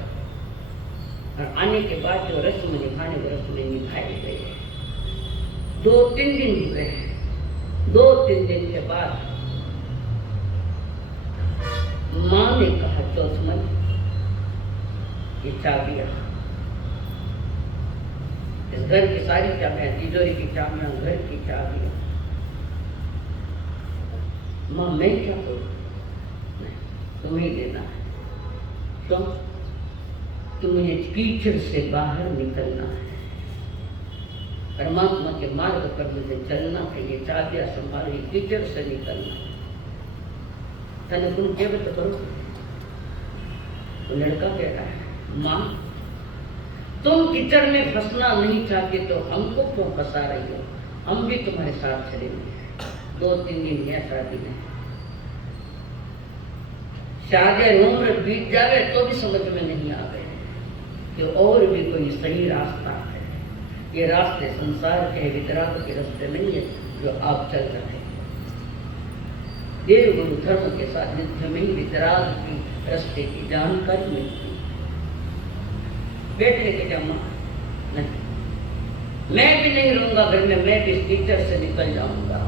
और आने के बाद जो रस्म निभाने वो रस्म निभाए गए। 2-3 दिन हो गए। 2-3 दिन के बाद मां ने कहा चौथमन की चाबियां, इस घर की सारी चाबियां, तिजोरी की चाबियां, घर की चाबियां, मां मैं क्या करूं? तुम्हें देना है। क्यों? तो मुझे कीचड़ से बाहर निकलना है, परमात्मा के मार्ग पर मुझे चलना है, ये चाबियां संभाली, कीचड़ से निकलना है। तने तुम क्या तो करो। तो लड़का कह रहा है मां तुम कीचड़ में फंसना नहीं चाहते तो हमको क्यों फंसा रही हो, हम भी तुम्हारे साथ चलेंगे। 2-3 दिन है शादी में, शादी उम्र बीत जावे तो भी समझ में नहीं आ गए कि और भी कोई सही रास्ता है। ये रास्ते संसार के वितराग के रास्ते नहीं है जो आप चल रहे हैं। देव गुरु धर्म के साथ युद्ध में वितराग की रास्ते की जानकारी मिलती। बैठ लेके जाऊंगा नहीं, मैं भी नहीं रहूंगा घर में, मैं भी इस टीचर से निकल जाऊंगा।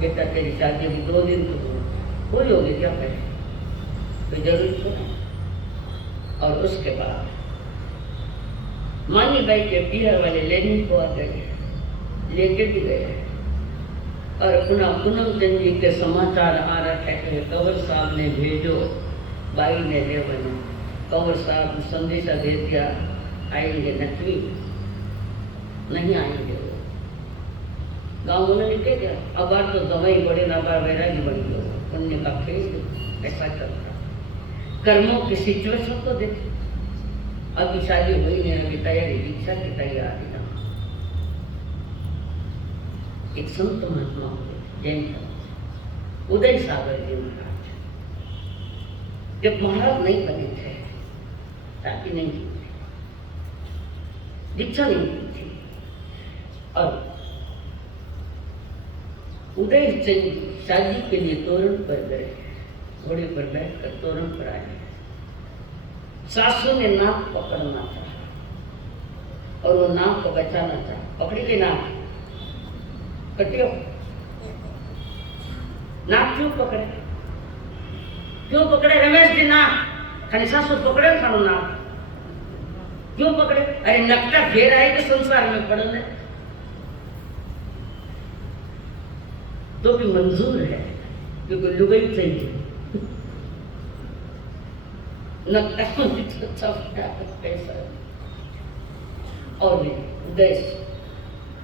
बेटा तेरी शादी अभी 2 दिन तो कोई होगी क्या कहे, कोई जरूरी तो नहीं। और उसके बाद मानी भाई के बिहार वाले लेने को आ गए, लेके भी गए। और पुनः पूनम चंद जी के समाचार आ रखे थे, कंवर साहब ने भेजो, बाई ने ले बने, कंवर साहब संदेशा दे दिया आएंगे, नकली नहीं आएंगे वो। गाँव उन्होंने कह दिया अब बार तो दवाई बड़े ना बार वैरागी बन गए, पुण्य का खेल ऐसा चलता। कर्मों की सिचुएशन तो देखे, अभी शादी हुई नहीं, अभी तैयारी, दीक्षा की तैयारी। एक संत महात्मा हुए जैन धर्म, उदय सागर जी महाराज। जब महाराज नहीं बने थे, शादी नहीं की थी, दीक्षा नहीं की थी, और उदय चंद शादी के लिए तोरण पर गए, घोड़े पर बैठकर तोरण पर आए। सासू ने नाक पकड़ना था और वो नाक को बचाना था, पकड़ी के नाक कटियो। नाक क्यों पकड़े, क्यों पकड़े रमेश जी नाक, खाली सासू पकड़े खानो नाक क्यों पकड़े? अरे नकटा फेर आए के संसार में पड़ने तो भी मंजूर है, क्योंकि लुगाई चाहिए नकटा पैसा। और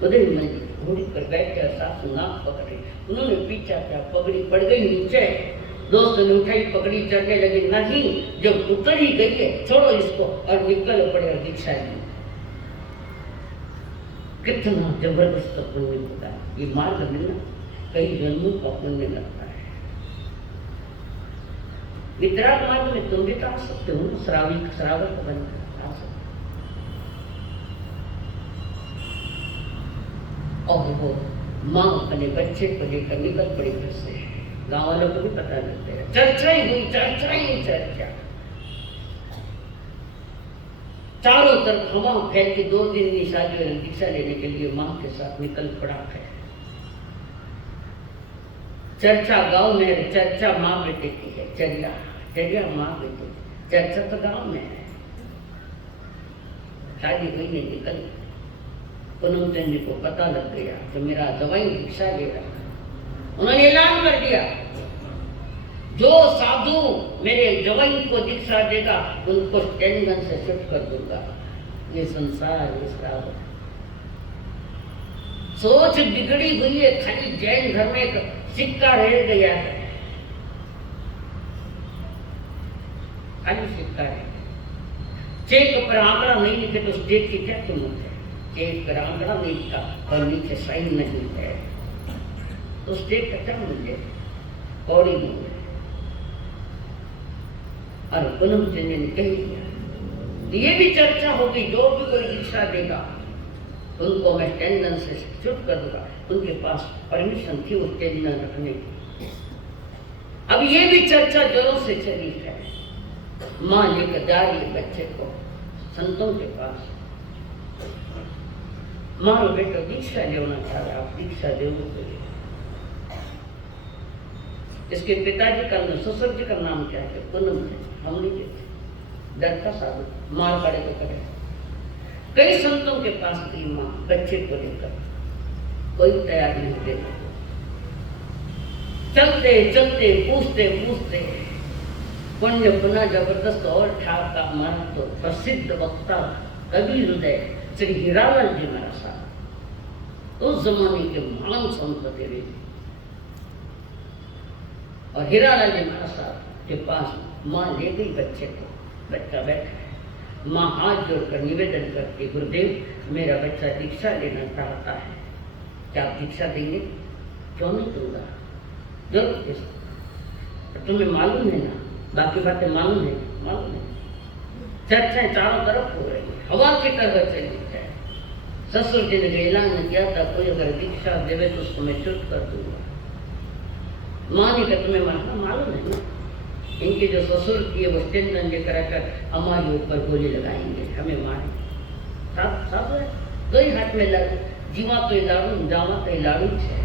उदय मंदिर घोड़ी पर बैठ कर सासू नाक पकड़े, उन्होंने पीछा क्या, पगड़ी पड़ गई नीचे। दोस्त ने उठाई, पगड़ी चढ़ने लगी, नहीं जब उतर ही गई है छोड़ो इसको, और निकल पड़े और दीक्षा ली। कितना जबरदस्त पुण्य होता है ये मार्ग मिलना, कई जन्मों का पुण्य लगता है। वितराग मार्ग में तुम भी आ सकते हो, श्रावक बनकर आ सकते। और वो माँ अपने बच्चे को लेकर निकल पड़ी घर से, गाँव वालों को भी पता लगता है, चर्चा ही हुई, चर्चा ही चर्चा। चारों तरफ हवा फैल के 2 दिन की शादी और दीक्षा लेने के लिए माँ के साथ निकल पड़ा है। चर्चा गांव में, चर्चा माँ बेटे की है, चर्या माँ बेटे, चर्चा तो गांव में है। शादी हुई नहीं, निकल पूनम चंद जी को पता लग गया कि मेरा दवाई दीक्षा ले रहा। उन्होंने ऐलान कर दिया, जो साधु मेरे जवाई को दीक्षा देगा उनको स्टैंड गन से शूट कर दूंगा। ये संसार, ये श्रावक सोच बिगड़ी हुई है, खाली जैन धर्म में एक सिक्का रह गया है, खाली सिक्का है। चेक पर आंकड़ा नहीं लिखे तो स्टेट की क्या कीमत है? चेक पर आंकड़ा नहीं लिखा और नीचे साइन नहीं है तो स्टेट का क्या मूल्य, कौड़ी मूल्य। और पूनम चंद ने कह दिया, ये भी चर्चा होगी, जो भी कोई दीक्षा देगा उनको मैं टेंडन से शूट कर दूंगा। उनके पास परमिशन थी उस टेंडन रखने की। अब ये भी चर्चा जोरों से चली है। माँ लेकर जा रही है बच्चे को संतों के पास, माँ बेटा दीक्षा लेना चाह रहा, आप दीक्षा दोगे? इसके पिताजी का ससुर जी का नाम क्या है? पूनम है। हम नहीं देते, डरता साधु, मार पड़े तो करे। कई संतों के पास गई माँ बच्चे को लेकर, कोई तैयार नहीं देता। चलते चलते पूछते पूछते पुण्य पुनः जबरदस्त और ठाका मन तो प्रसिद्ध वक्ता कवि हृदय श्री हीरालाल जी महाराज साहब उस जमाने के महान संत थे। और हीरालाल जी महाराज साहब के पास माँ ले गई बच्चे को, बच्चा बैठा है। माँ हाथ जोड़कर निवेदन करती, गुरुदेव मेरा बच्चा दीक्षा लेना चाहता है, क्या आप दीक्षा देंगे? क्यों नहीं दूंगा, जरूर। तुम्हें मालूम है ना, बाकी बातें मालूम है, मालूम है। चर्चाएं चारों तरफ हो रही है, हवा की तरह चली है। ससुर जी ने ऐलान किया था, कोई अगर दीक्षा देवे तो उसको मैं चुप कर दूंगा। माँ ने कहा तुम्हें मरना मालूम है ना, इनके जो ससुर किए वो स्टेन कराकर हमारे ऊपर गोली लगाएंगे, हमें मारे। साथ साथ दो ही हाथ में लग जीवा तो लाड़ू जावा तो लाड़ू है,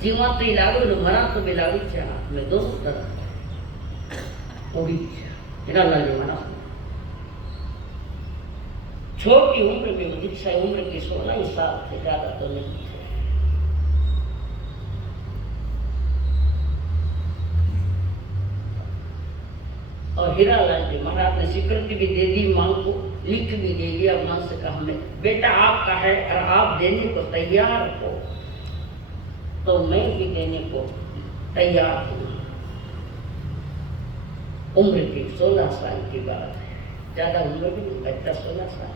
जीवा तो लाड़ू न मरा तो लाड़ू है, हाथ में दोनों तरफ उड़ी है। छोटी उम्र में दीक्षा, उम्र की 16 साल से ज्यादा तो नहीं है। और हीरालाल जी महाराज ने स्वीकृति भी दे दी, माँ को लिख भी दे दिया। माँ से कहा हमें बेटा आपका है और आप देने को तैयार हो तो मैं भी देने को तैयार हूँ। उम्र की 16 साल की बात है, ज्यादा उम्र भी नहीं, बच्चा 16 साल।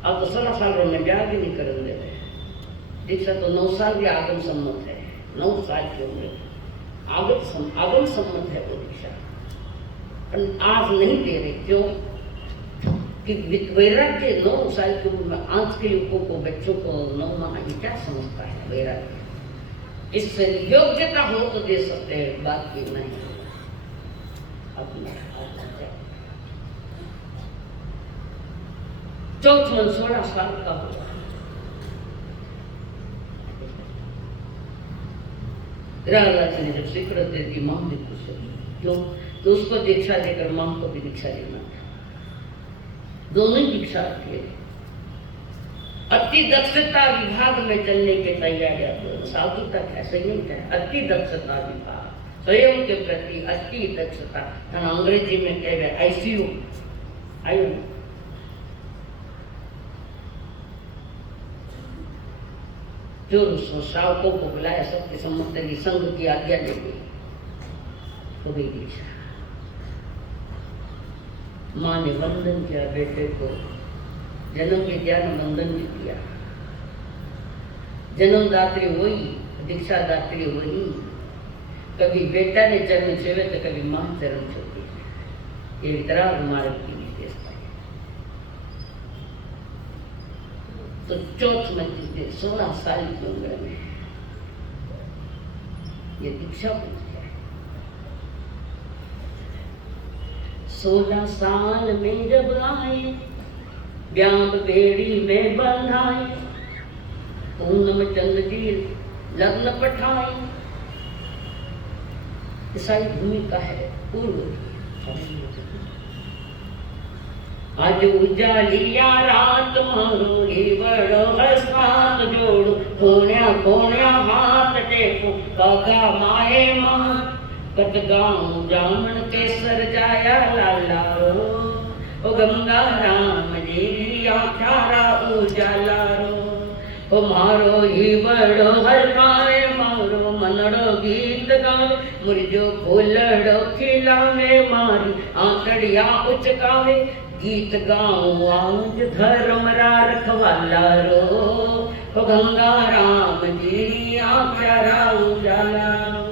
अब तो 16 साल में ब्याह भी नहीं कर देते। दीक्षा तो 9 साल भी आगम सम्मत है, 9 साल की उम्र आगम सम्मत है वो दीक्षा। आज नहीं दे रहे, क्यों कि वैराग्य 9 साल की उम्र में आज के युगों को बच्चों को 9 माह क्या समझता है वैराग्य। इससे योग्यता हो तो दे सकते हैं, बाकी नहीं। चौथमन 16 साल का हुआ। हीरालाल जी ने जब स्वीकृत दे दी, मां ने खुश हुई। क्यों? तो उसको दीक्षा देकर मां को भी दीक्षा लेना था, दोनों ही दीक्षा किए। अति दक्षता विभाग में चलने के तैयारियां तो साधु तक ऐसे ही नहीं है। अति दक्षता विभाग, स्वयं के प्रति अति दक्षता, अंग्रेजी में कह रहे आईसीयू, आयु जो श्रावकों को बुलाया, सबके सम्मत संघ की आज्ञा दे दी, तो गई दीक्षा। माँ ने वंदन किया बेटे को, जन्म विद्या ने वंदन भी किया। जन्मदात्री वही, दीक्षा दात्री वही। कभी बेटा ने चरण छुए तो कभी माँ चरण छूती है। ये वितराग मार्ग की विशेषता है। तो चौथ मंजिल 16 साल की उम्र में ये दीक्षा पूछती है। 16 साल में जब आए, ब्याम बेड़ी में बंधाए, पूनम चंद्र जी लग्न पठाए। सारी भूमिका है पूर्व। आज उजालिया रात मारोली बड़ो हस्तान जोड़ो, कोण्या कोण्या हाथ टेको पगा माए मां। कट गाँव जामन केसर जाया लाला रो, ओ गंगा राम जी आख्यारा उजाला रो। ओ मारो ही बड़ो हरकाए, मारो मनड़ो गीत गावे, मुरझो फूलड़ो खिलावे, मारी आंतड़िया उचकावे। गीत गाऊं आज धर्म रा रखवाला रो, ओ गंगा राम जी आख्यारा उजाला रो।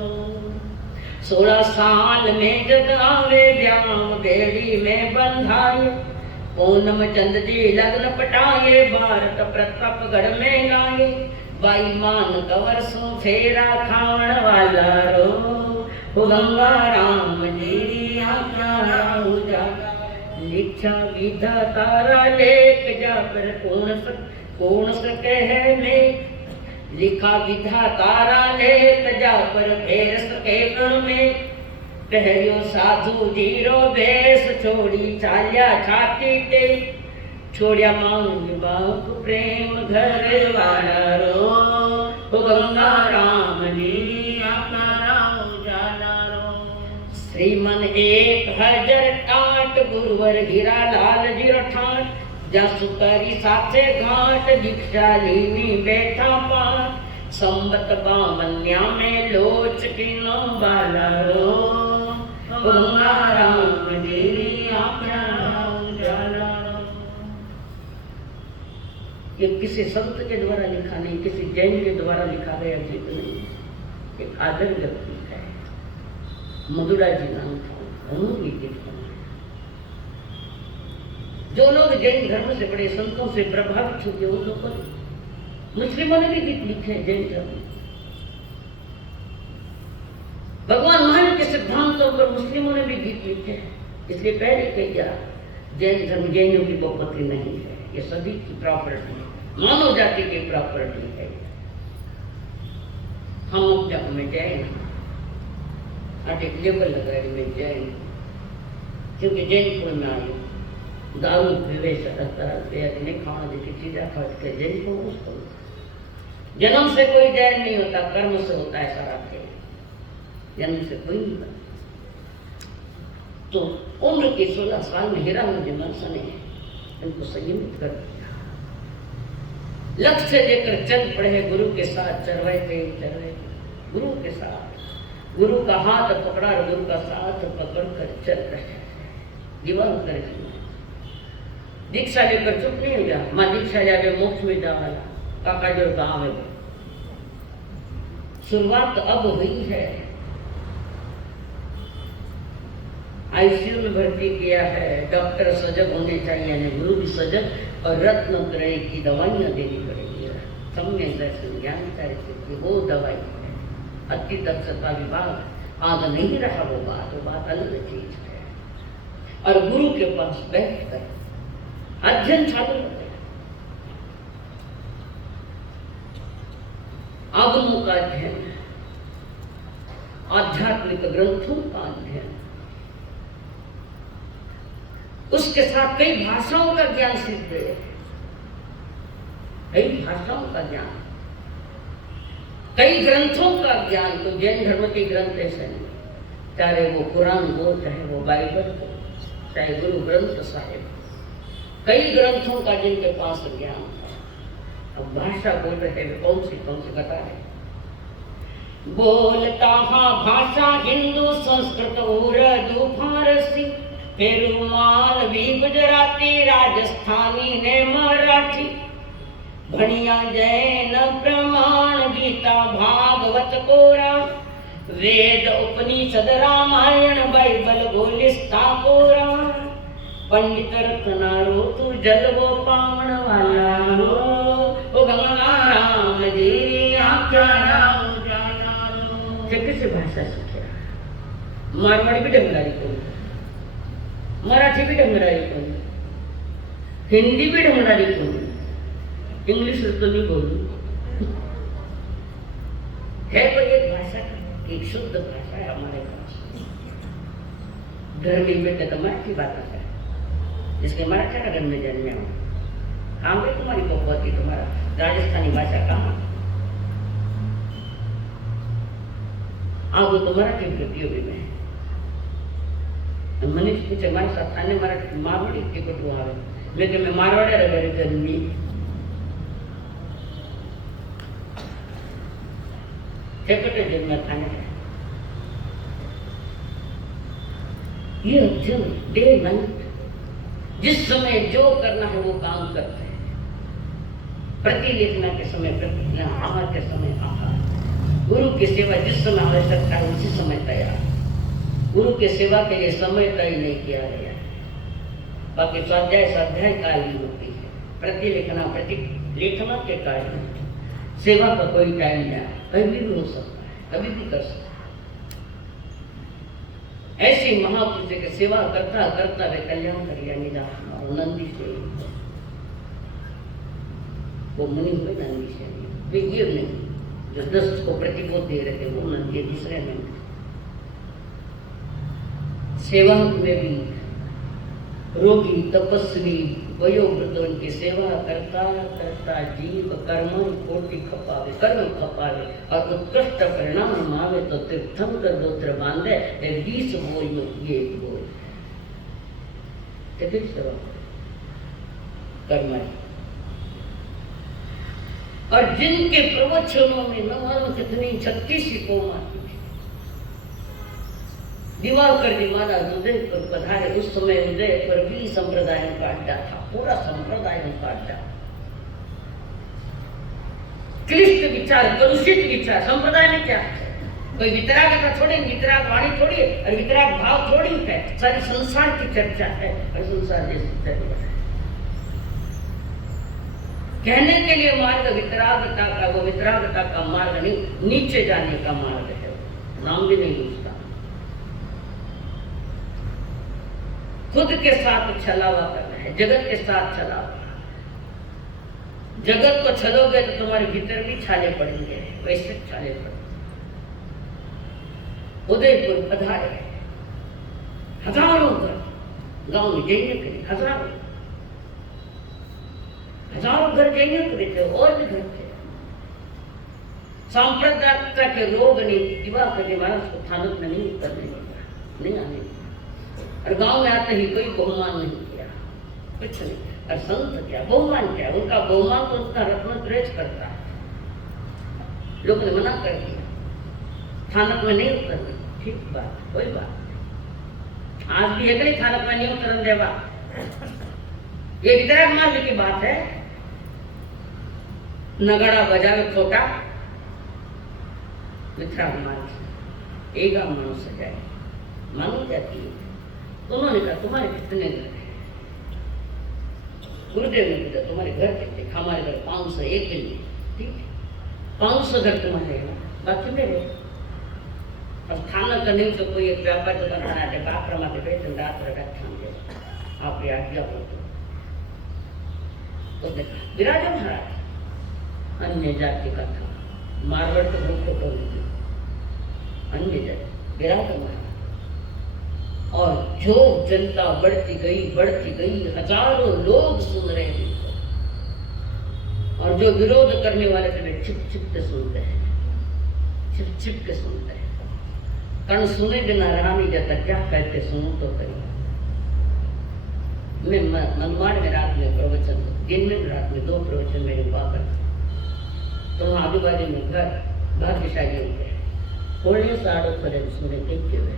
16 साल में जग आवे, ब्याम बेड़ी में बंधाए, पूनम चंद जी लग्न पटाए, भारत प्रतापगढ़ में गाए। बाई मान कंवर सो फेरा खाण वाला रो, ओ गंगा राम जी आख्यारा उजाला। लिखा विधा तारा लेख जा पर कौन सके है में, लिखा विधा तारा लेख जा पर फेर सके कण में। पहरियो साधु जीरो भेष छोड़ी चाल्या छाती ते, छोड़िया मांग बाप प्रेम घर वाला रो, ओ गंगा राम जी आख्यारा उजाला रो। श्रीमन 1008 गुरुवर हीरालाल जी ठाठ, जसु करी साथे घाट, दीक्षा लीनी बैठा पाठ। संबत 52 में लोच किनो बाला रो, गंगा राम जी आख्यारा उजाला रो। ये किसी संत के द्वारा लिखा नहीं, किसी जैन के द्वारा लिखा गया गीत नहीं, एक आदर व्यक्ति है, मधुरा जी नाम था, उन्होंने गीत बनाया। जो लोग जैन धर्म से बड़े संतों से प्रभावित हुए, उन लोगों ने, मुस्लिमों ने भी गीत लिखे जैन धर्म। मुस्लिमों ने भी गीत लिखे हैं, इसलिए पहले कह दिया जैन धर्म जैनों की प्रॉपर्टी नहीं है, ये सभी की प्रॉपर्टी है, मानव जाति की प्रॉपर्टी है। हम अपने में जैन आज एक लेबल लगाए में जैन, क्योंकि जैन कुल में आयु दारू पीवे नहीं खाना देखी चीजा खा के जैन को उसको जन्म से कोई जैन नहीं होता, कर्म से होता है सारा खेल, जन्म से कोई नहीं होता। तो उम्र के 16 साल में हीरामन मनसा ने इनको संयमित कर दिया, लक्ष्य लेकर चल पड़े गुरु के साथ, चरवाए गुरु के साथ, गुरु का हाथ पकड़ा और गुरु का साथ पकड़ कर चल रहे दीवान कर दीक्षा लेकर चुप नहीं हो गया। माँ दीक्षा जावे मोक्ष में जावा काका जो गाँव है, शुरुआत अब हुई है। आईसीयू में भर्ती किया है, डॉक्टर सजग होने चाहिए, यानी गुरु भी सजग और रत्न त्रय की दवाइयाँ देनी पड़ेगी। सम्य दर्शन ज्ञान चाहिए वो दवाई है। अति दक्षता विभाग आग नहीं रहा वो बात अलग चीज है। और गुरु के पास बैठ कर अध्ययन चालू होते हैं, आगमों का अध्ययन, आध्यात्मिक ग्रंथों का अध्ययन, उसके साथ कई भाषाओं का ज्ञान सिद्ध है, कई भाषाओं का ज्ञान, कई ग्रंथों का ज्ञान। तो जैन धर्म के ग्रंथ ऐसे नहीं, चाहे वो कुरान हो, चाहे वो बाइबल हो, चाहे गुरु ग्रंथ साहिब, कई ग्रंथों का जिनके पास ज्ञान है। अब भाषा बोल रहे हैं, कौन सी बता रहे? बोलता हाँ भाषा हिंदू, संस्कृत, उर्दू, फारसी, पेरुमाल भी गुजराती, राजस्थानी ने मराठी, भणिया जैन प्रमाण, गीता भागवत कोरा, वेद उपनिषद रामायण, बाइबल गोलिस्ता कोरा, पंडित रत्नारो तू जल वो पावन वाला रो, ओ गंगा राम जी आख्या राम जाना रो। किसी भाषा सीखे, मारवाड़ी भी ढंगारी कोई, मराठी भी ढंगरारी कोई, हिंदी भी ढंगरारी कोई, इंग्लिश तो नहीं बोलू है, पर एक भाषा एक शुद्ध भाषा है हमारे पास। घर में बेटे तो मराठी बात है, जिसके मराठा नगर में जन्मे हो, कहाँ गई तुम्हारी भगवती, तुम्हारा राजस्थानी भाषा कहाँ? वो तो मराठी प्रतियोगी में मनीष पूछे मारे साथ आने मराठी मारवाड़ी टिकट हुआ है, लेकिन मैं मारवाड़ी रगड़े जन्मी टिकट जन्म खाने का ये अध्ययन डे नाइट, जिस समय जो करना है वो काम करते हैं। प्रतिलेखना के समय प्रतिलेखना, आहार के समय आहार, गुरु की सेवा जिस समय आवश्यकता है उसी समय तैयार। गुरु के सेवा के लिए समय तय नहीं किया गया है। बाकी स्वाध्याय काली होती है, प्रतिलेखना प्रतिलेखना के कार्य, सेवा का कोई टाइम नहीं, कभी भी हो सकता है, कभी भी कर सकता है। ऐसे महापुरुष की सेवा करता करता वे कल्याण करिया निदान नंदी से वो मुनि हुए, नंदी से वे ये नहीं जो 10 को प्रतिबोध दे रहे थे वो नंदी तीसरे में। सेवा में भी रोगी तपस्वी वयोवृद्धों की सेवा करता करता जीव कर्म कोटि खपावे, कर्म खपावे और उत्कृष्ट परिणाम मावे तो तीर्थंकर गोत्र बांधे 20 बोल में ये एक बोल सेवा कर्म है। और जिनके प्रवचनों में न मालूम कितनी 36 कोमा दिवाकर जी महाराज उदय पर पधारे, उस समय उदय पर भी संप्रदायों का अड्डा था, पूरा संप्रदायों का अड्डा। क्लिष्ट विचार, कलुषित विचार, संप्रदाय में क्या है? कोई वितरागता थोड़ी, वितराग वाणी थोड़ी है और वितराग भाव थोड़ी है, सारी संसार की चर्चा है और संसार जैसी चर्चा है। कहने के लिए मार्ग वितरागता का, वो वितरागता का मार्ग नहीं, नीचे जाने का मार्ग है, नाम भी नहीं उसका। खुद के साथ छलावा करना है, जगत के साथ छलावा। जगत को छलोगे तो तुम्हारे भीतर भी छाले पड़ेंगे, वैसे छाले पड़ेंगे। उदयपुर पधारे, हजारों घर गांव में जैन करे, हजारों घर जैन करे थे, और भी घर थे। सांप्रदायिकता के रोग ने विवाह करने वाला उसको थानक में नहीं उतरने दिया, नहीं आने दिया। और गांव में आते ही कोई बहुमान नहीं किया, कुछ नहीं। और संत क्या बहुमान क्या, उनका बहुमान तो उसका रत्न द्वेष करता है। लोग ने मना कर दिया, थानक में नहीं उतरने। ठीक बात, कोई बात नहीं। आज भी एक थानक में नहीं उतरन देवा, ये वितराग मार्ग की बात है। नगड़ा बजावे छोटा वितराग मार्ग, एक मनुष्य जाए मानो जाती है। उन्होंने कहा तुम्हारे कितने घर हैं? गुरुदेव ने पूछा तुम्हारे घर कितने? हमारे घर 501 दिन। ठीक है, 500 घर तुम्हारे हैं, बाकी मेरे। और खाना करने से कोई एक व्यापार दुकान बना दे, बाप रमा के बेचन रात रखा दे, आप आज्ञा बोलते। उसने कहा विराजा महाराज अन्य जाति का था, मारवाड़ तो बहुत फोटो नहीं, अन्य जाति विराजा महाराज। और जो जनता बढ़ती गई, हजारों लोग सुन रहे हैं। और जो विरोध करने वाले थे वे छिप छिप के सुनते हैं, छिप छिप के सुनते हैं। कण सुने बिना रहा नहीं जाता, क्या कहते सुनो तो करिए। मैं मनमाड़ में रात में प्रवचन, दिन में रात में 2 प्रवचन मेरे हुआ करते। तो वहाँ आजू बाजू में घर भाग्यशाली हो गए, थोड़े साड़ों पर सुने देखते हुए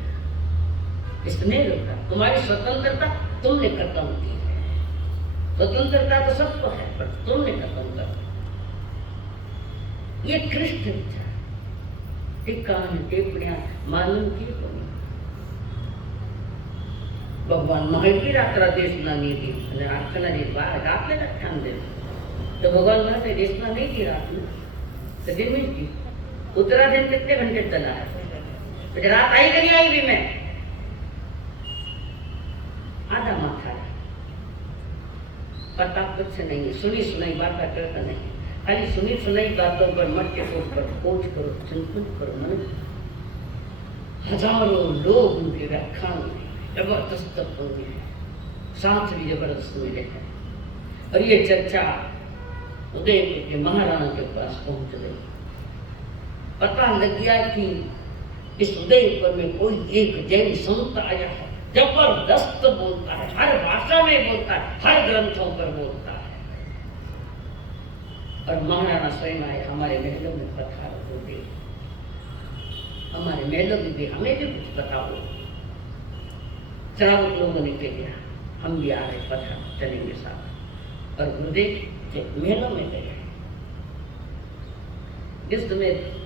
इसने रोका। तुम्हारी स्वतंत्रता तुमने खत्म की है। स्वतंत्रता तो सबको है, पर तुमने खत्म कर दी। ये कृष्ण विचार टिप्पणियां मालूम की तो नहीं। भगवान महावीर आकरा देशना नहीं दी, आखना नहीं बाहर रात में रखान दे तो भगवान महावीर देशना नहीं दी रात में, तो दिन में दी। उत्तराधीन कितने घंटे चला है, रात आई कि नहीं आई भी मैं आधा माथा पता कुछ नहीं, सुनी सुनाई बात करता नहीं। खाली सुनी सुनाई बातों पर मत के खोज करो, चिंतन करो मन। हजारों लोग उनके व्याख्यान में जबरदस्त होंगे, साथ भी जबरदस्त मिले हैं। और ये चर्चा उदयपुर के महाराणा के पास पहुंच गई। पता लग गया कि इस उदयपुर में कोई एक जैन संत आया है, जबरदस्त बोलता है, हर भाषा में बोलता है, हर ग्रंथों पर बोलता है। और महाराणा स्वयं आए, हमारे महलों में पधार हो गए। हमारे महलों में भी हमें भी कुछ बताओ। श्रावक लोगों ने कह दिया हम भी आ रहे, पधार चलेंगे साथ। और गुरुदेव के महलों में गए।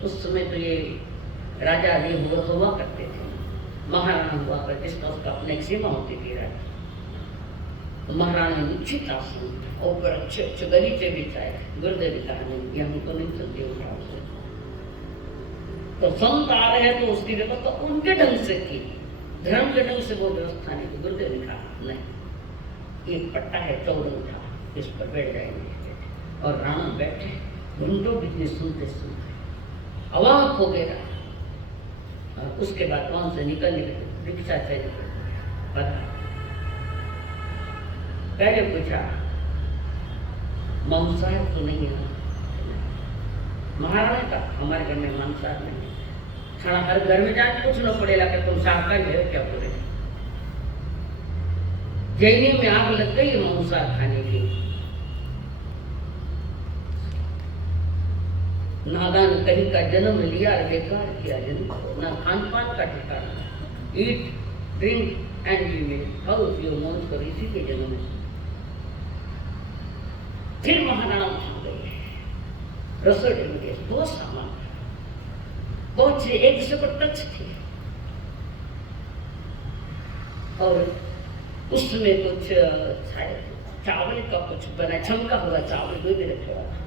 उस समय तो ये राजा ये हुआ करते थे, महाराणा हुआ कर, जिसका उसका अपने एक सीमा होती थी राजा। तो महाराणा ने उचित आसन ऊपर अच्छे गलीचे बिछाए। गुरुदेव कहा नहीं, ये हमको नहीं चलती उठाओ से। तो संत आ रहे हैं तो उसकी व्यवस्था उनके ढंग से की, धर्म के ढंग से वो व्यवस्था नहीं की। गुरुदेव ने कहा नहीं, एक पट्टा है चौरंग था, इस पर बैठ जाएंगे। और राणा बैठे, घंटों बीतने सुनते अवाक हो गया। उसके बाद वहां से निकलने रिक्शा से पहले पूछा मांसाहार तो नहीं है? महाराणा का हमारे घर में मांसाहार नहीं है। खाना हर घर में जाके पूछना पड़ेगा कि तुम शाकाहारी है क्या बोले। जैनी में आग लग गई मांसाहार खाने की। नादान कहीं का जन्म लिया और बेकार किया जन्म, ना खान पान का ठिकाना। Eat drink and live, how you मौज करो, इसी के जन्म में। फिर महाराणा भाग गए, रसोई में गए, बहुत सामान, बहुत से एक दूसरे को टच थे। और उसमें कुछ चावल का कुछ बना, छमका हुआ चावल वो भी रखा हुआ था।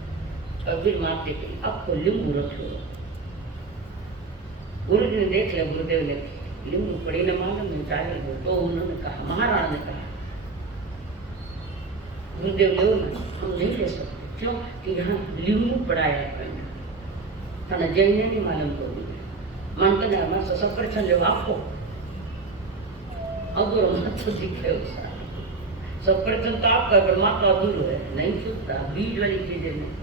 और फिर मारते थे आपको नींबू रखे। गुरु जी ने देख लिया, गुरुदेव ने लिंग पड़ी न मालूम में चाले गो। तो उन्होंने कहा, महाराणा ने कहा, गुरुदेव लो ना, हम नहीं ले सकते। क्यों कि यहाँ लिंगू पड़ाया है थाना जैन नहीं मालूम को मन कर जाना सब पर चल आपको अब मत तो दिखे सब पर चलता आपका परमात्मा दूर है नहीं छूटता बीज वाली चीजें नहीं।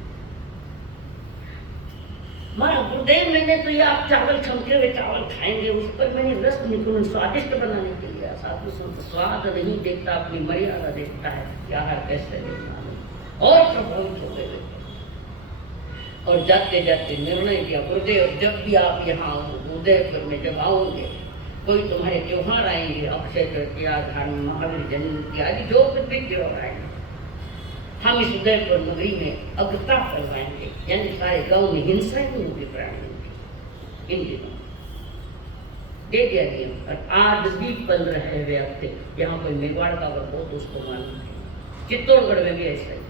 मारा गुरुदेव मैंने तो ये आप चावल छमके हुए चावल खाएंगे उस पर मैंने रस निकुंज स्वादिष्ट बनाने के लिए साधु संत स्वाद नहीं देखता अपनी मर्यादा देखता है कि आहार कैसे देखना और प्रभावित हो गए और जाते जाते निर्णय किया गुरुदेव जब भी आप यहाँ उदयपुर में जब आओगे कोई तुम्हारे त्योहार आएंगे अक्षय तृतीया धर्म महावीर जयंती आदि जो भी त्योहार आएंगे हम इस उदयपुर नगरी में अग्रता करवाएंगे यानी सारे गांव में हिंसा ही नहीं होगी प्राणियों की इन दिनों दे दिया नियम और आज भी पल रहे हुए अब थे यहाँ कोई मेवाड़ का बहुत उसको मालूम चित्तौड़गढ़ में भी ऐसा ही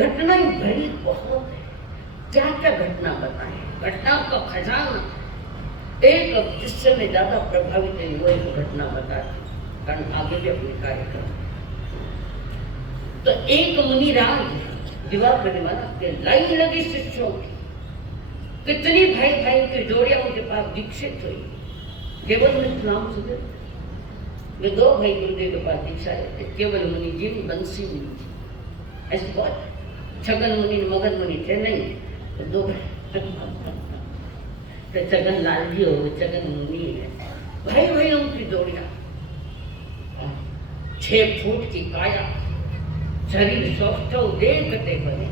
घटनाएं भरी बहुत है क्या क्या घटना बताएं घटनाओं का खजाना एक जिससे मैं ज्यादा प्रभावित नहीं वो एक घटना बताती कारण आगे भी अपने कार्यक्रम तो एक मुनि राज विवाह करने वाला के लाइन लगी शिष्यों की कितनी भाई भाई की जोड़ियां उनके पास दीक्षित हुई केवल मुनि नाम सुने वे दो भाई गुरुदेव के पास दीक्षा लेते केवल मुनि जी बंसी मुनि जी ऐसे बहुत छगन मुनि मगन मुनि थे नहीं तो दो तो छगन लाल जी हो छगन मुनि है भाई भाई उनकी जोड़ियां 6 फुट की काया शरीर सौष्ठव देखते बने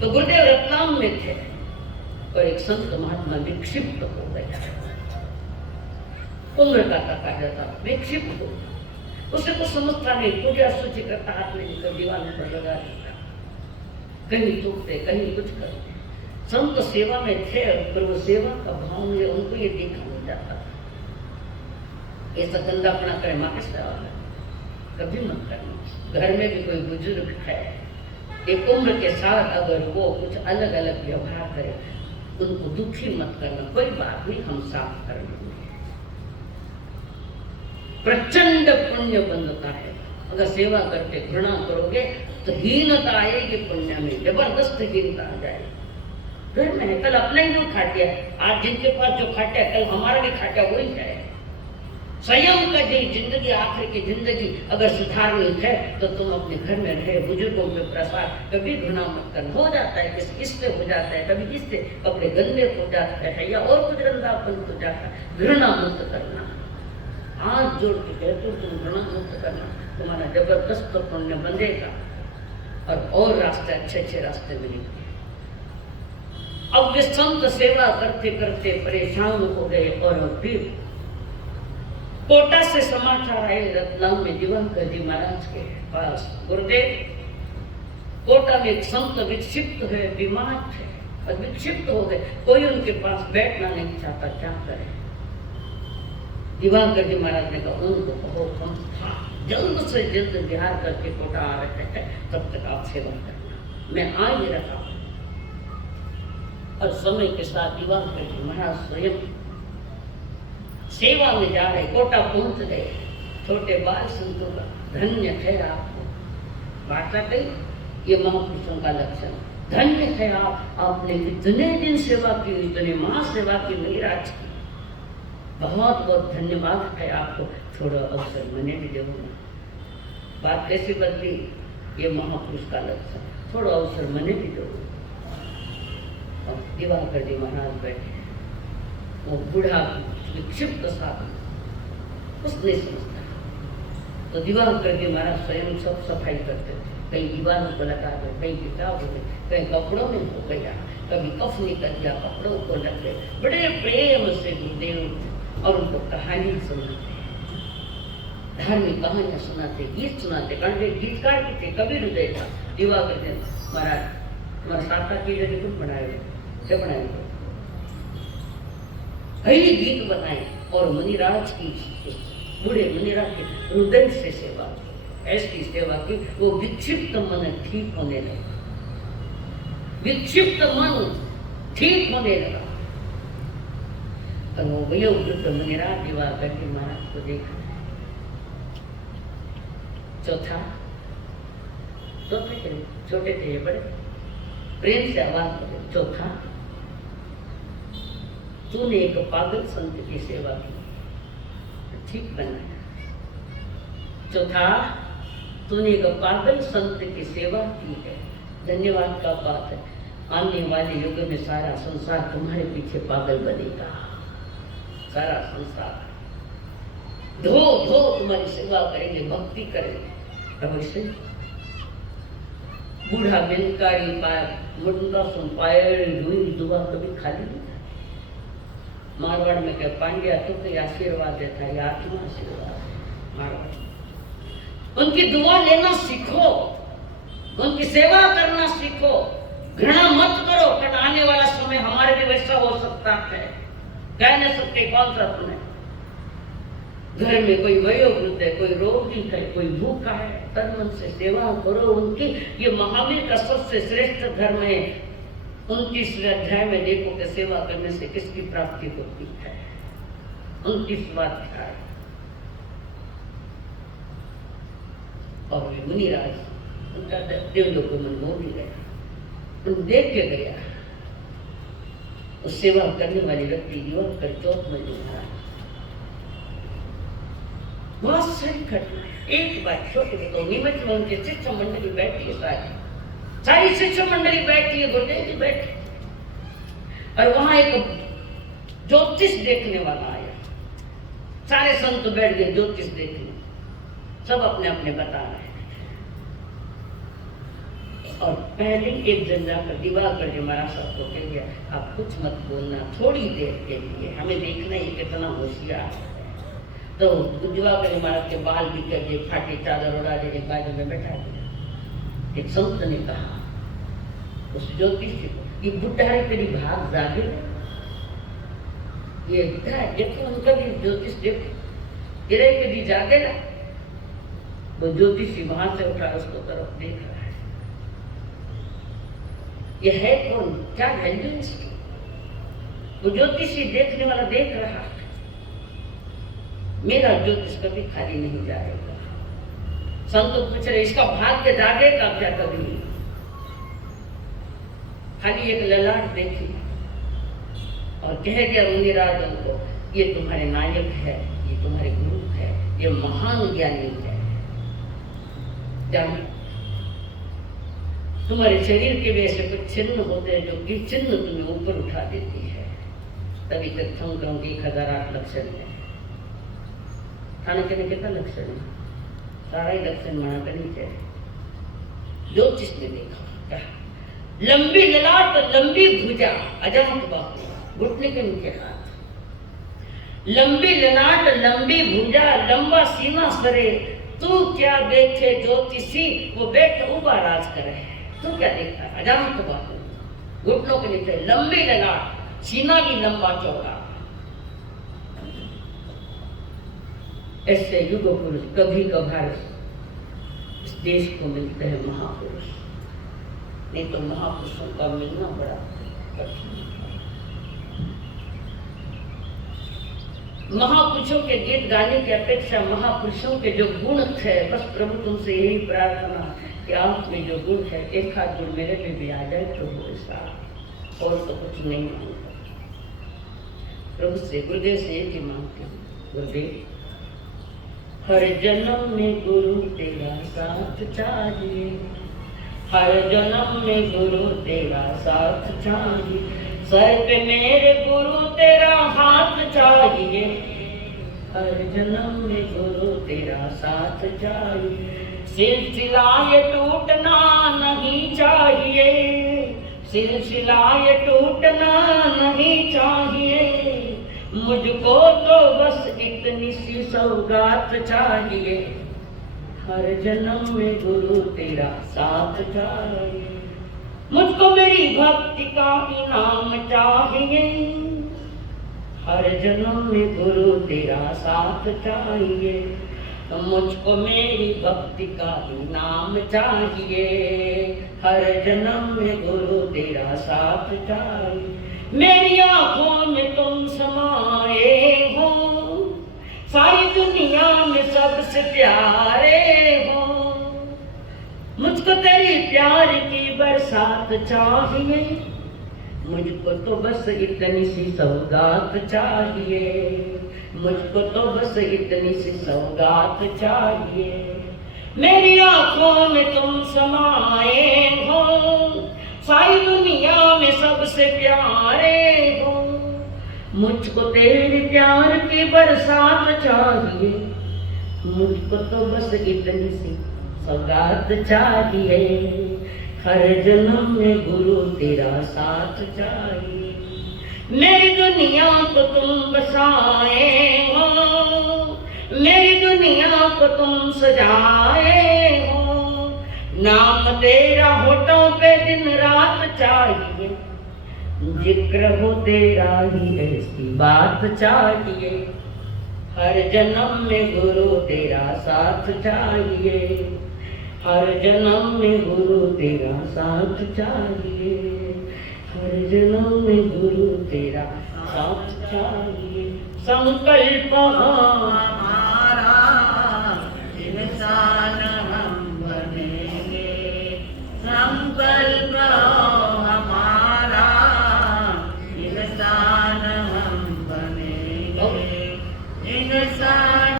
तो गुरुदेव रत्नाम में थे और एक संत महात्मा विक्षिप्त हो गया उम्र का कहा जाता विक्षिप्त हो उसे कुछ समझता नहीं पूजा सूची करता हाथ में निकल दीवान पर लगा देता कहीं टूटते कहीं कुछ करते संत सेवा में थे पर वो सेवा का भाव में उनको ये देखा नहीं जाता ऐसा गंदापना करे माँ के सेवा में कभी मत करना घर में भी कोई बुजुर्ग है एक उम्र के साथ अगर वो कुछ अलग अलग व्यवहार करे उनको दुखी मत करना कोई बात नहीं हम साफ कर लेंगे प्रचंड पुण्य बनता है अगर सेवा करके घृणा करोगे तो हीनता आएगी पुण्य में जबरदस्त हीनता आ जाएगी घर में है कल अपना ही जो खाटिया आज जिनके पास जो खाटिया कल हमारा भी खाटिया वही है स्वयं का जो जिंदगी आखिर की जिंदगी अगर सुधारनी है तो तुम अपने घर में रहे बुजुर्गों के प्रसाद कभी घृणा मत कर हो जाता है किससे हो जाता है कभी किससे कपड़े गंदे हो जाते हैं या और कुछ गंदापन हो जाता है घृणा मुक्त करना हाथ जोड़ के कहते तुम घृणा मुक्त करना तुम्हारा जबरदस्त पुण्य बंधेगा और रास्ते अच्छे रास्ते मिलेंगे। अब वे संत सेवा करते करते परेशान हो गए और फिर कोटा से समाचार आए रत्नाम में दिवंकर जी महाराज के पास गुरुदेव कोटा में एक संत विक्षिप्त है बीमार थे और विक्षिप्त हो गए कोई उनके पास बैठना नहीं चाहता क्या करे दिवंकर जी महाराज ने कहा उनको बहुत हम जल्द से जल्द बिहार करके कोटा आ रहे हैं तब तक आप सेवा करना मैं आ ही रखा और समय के साथ दिवंकर जी महाराज स्वयं सेवा में जा रहे कोटा पहुंच गए छोटे बाल संतों का धन्य है आपको वार्ता कही ये महापुरुषों का लक्षण धन्य है आपने इतने दिन सेवा की इतने माह सेवा की महाराज की बहुत बहुत धन्यवाद है आपको थोड़ा अवसर मैंने भी देना बात कैसे बदली ये महापुरुष का लक्षण थोड़ा अवसर मैंने भी दो और दिवाकर जी महाराज बैठे वो बूढ़ा विक्षिप्त साधु उसने समझता तो दिवाकर जी महाराज स्वयं सब सफाई करते थे कहीं दीवारों को लगा दो कहीं किताब हो गई कहीं कपड़ों में हो गया कभी कफ निकल गया कपड़ों को लग गए बड़े प्रेम से गुरुदेव और उनको कहानी सुनाते धार्मिक कहानियां सुनाते गीत सुनाते कंठे गीतकार भी थे कबीर हृदय था दिवाकर जी महाराज तुम्हारा साता की जगह कुछ बनाए क्या बनाए कई गीत बनाए और मुनिराज की बूढ़े मुनिराज के हृदय से सेवा ऐसी सेवा की वो विक्षिप्त मन ठीक होने लगा विक्षिप्त मन ठीक होने लगा और वो वही वृद्ध मुनिरा दिवाकर जी महाराज को देखा। चौथा छोटे थे ये बड़े प्रेम से आवाज करे, चौथा तूने एक पागल संत की सेवा की, ठीक बनाया। चौथा तूने एक पागल संत की सेवा की है, धन्यवाद का बात है। आने वाले युग में सारा संसार तुम्हारे पीछे पागल बनेगा, सारा संसार धो धो तुम्हारी सेवा करेंगे, भक्ति करेंगे। अवश्य बूढ़ा बेनकारी पाया मुंडा सुन पाए हुई दुआ कभी खाली नहीं। मारवाड़ में क्या पांड्या तो कोई आशीर्वाद देता है, आत्मा आशीर्वाद मारवाड़। उनकी दुआ लेना सीखो, उनकी सेवा करना सीखो, घृणा मत करो। कि आने वाला समय हमारे भी वैसा हो सकता है, कह नहीं सकते कौन सा समय। घर में कोई वयोवृद्ध है, कोई रोगी है, कोई भूखा है, तन मन से सेवा करो उनकी। ये महावीर का सबसे श्रेष्ठ धर्म है। 29वें अध्याय में देखो कि सेवा करने से किसकी प्राप्ति होती है। 29वां अध्याय। और मुनिराज उनका देवलोक को मन मोह गया, उन देख के गया उस सेवा करने वाली व्यक्ति युवक कर चौथ में जुड़ा। बहुत सारी घटना। एक बात छोटी बताओ, नीमच में उनके शिक्षा मंडली बैठी है, सारी शिक्षा मंडली बैठी है, गुरुदेव जी बैठे, और वहां एक ज्योतिष देखने वाला आया। सारे संत बैठ गए ज्योतिष देखने, सब अपने अपने बता रहे हैं। और पहले एक जन जाकर दिवाकर जी महाराज सबको कह गया, आप कुछ मत बोलना, थोड़ी देर के लिए हमें देखना ये कितना होशियार है। तो दिवाकर जी महाराज के बाल भी कर दिए, फाटी चादर उड़ा दे, बाजू में बैठा दिया। एक संत ने कहा उस ज्योतिष को, ये बुढ़ा है तेरी भाग जागे, ये देखो उनका भी ज्योतिष देखो, गिरे कभी जागे ना। वो ज्योतिषी वहां से उठा उसको तरफ देख रहा है। ये है कौन, क्या वैल्यू इसकी? वो ज्योतिषी देखने वाला देख रहा है, मेरा ज्योतिष कभी खाली नहीं जाएगा। संत पूछ रहे इसका भाग्य जागेगा क्या कभी? खाली एक ललाट देखी और कह दिया मुनिराज को, ये तुम्हारे नायक है, ये तुम्हारे गुरु है, ये महान ज्ञानी है। जानो तुम्हारे शरीर के भी ऐसे कुछ चिन्ह होते हैं जो कि चिन्ह तुम्हें ऊपर उठा देती है। तभी तक हम कहूँगी 1008 लक्षण है। खाने के कितना लक्षण है, सारा ही लक्षण मना करनी चाहिए। ज्योतिष ने देखा, कहा लंबी ललाट, लंबी भुजा, अजंत बाहु, घुटने के नीचे हाथ, लंबी ललाट, लंबी भुजा, लंबा सीना सरे, तू क्या देखे ज्योतिषी, वो बैठ उबा राज करे, तू क्या देखता है? अजंत बाहु, घुटनों के नीचे लंबी ललाट, सीना भी लंबा चौड़ा। ऐसे युग पुरुष कभी कभार इस देश को मिलते हैं महापुरुष, नहीं तो महापुरुषों का मिलना बड़ा कठिन है। महापुरुषों के गीत गाने की अपेक्षा महापुरुषों के जो गुण थे, बस प्रभु तुमसे यही प्रार्थना कि आप में जो गुण है एक हाथ गुण मेरे पे भी आ जाए तो वो ऐसा, और तो कुछ नहीं मांगता। प्रभु से, गुरुदेव से एक ही मांगती हूँ, गुरुदेव हर जन्म में गुरु तेरा साथ चाहिए, हर जन्म में गुरु तेरा साथ चाहिए, सर पे मेरे गुरु तेरा हाथ चाहिए, हर जन्म में गुरु तेरा साथ चाहिए, सिलसिला ये टूटना नहीं चाहिए, सिलसिला ये टूटना नहीं चाहिए, मुझको तो बस इतनी सी सौगात चाहिए, हर जन्म में गुरु तेरा साथ चाहिए, मुझको मेरी भक्ति का इनाम चाहिए, हर जन्म में गुरु तेरा साथ चाहिए, मुझको मेरी भक्ति का इनाम चाहिए, हर जन्म में गुरु तेरा साथ चाहिए, मेरी आंखों में तुम समाए हो, सारी दुनिया में सबसे प्यारे हो। मुझको तेरी प्यार की बरसात चाहिए, मुझको तो बस इतनी सी सौगात चाहिए, मुझको तो बस इतनी सी सौगात चाहिए। मेरी आंखों में तुम समाए हो, सारी दुनिया में सबसे प्यारे हो। मुझको तेरे प्यार की बरसात चाहिए, मुझको तो बस इतनी सी सौगात चाहिए। हर जन्म में गुरु तेरा साथ चाहिए। मेरी दुनिया को तुम बसाए हो, मेरी दुनिया को तुम सजाए हो। नाम तेरा होठों पे दिन रात चाहिए, जिक्र हो तेरा ही ऐसी बात चाहिए। हर जन्म में गुरु तेरा साथ चाहिए, हर जन्म में गुरु तेरा साथ चाहिए, हर जन्म में गुरु तेरा साथ चाहिए। संकल्प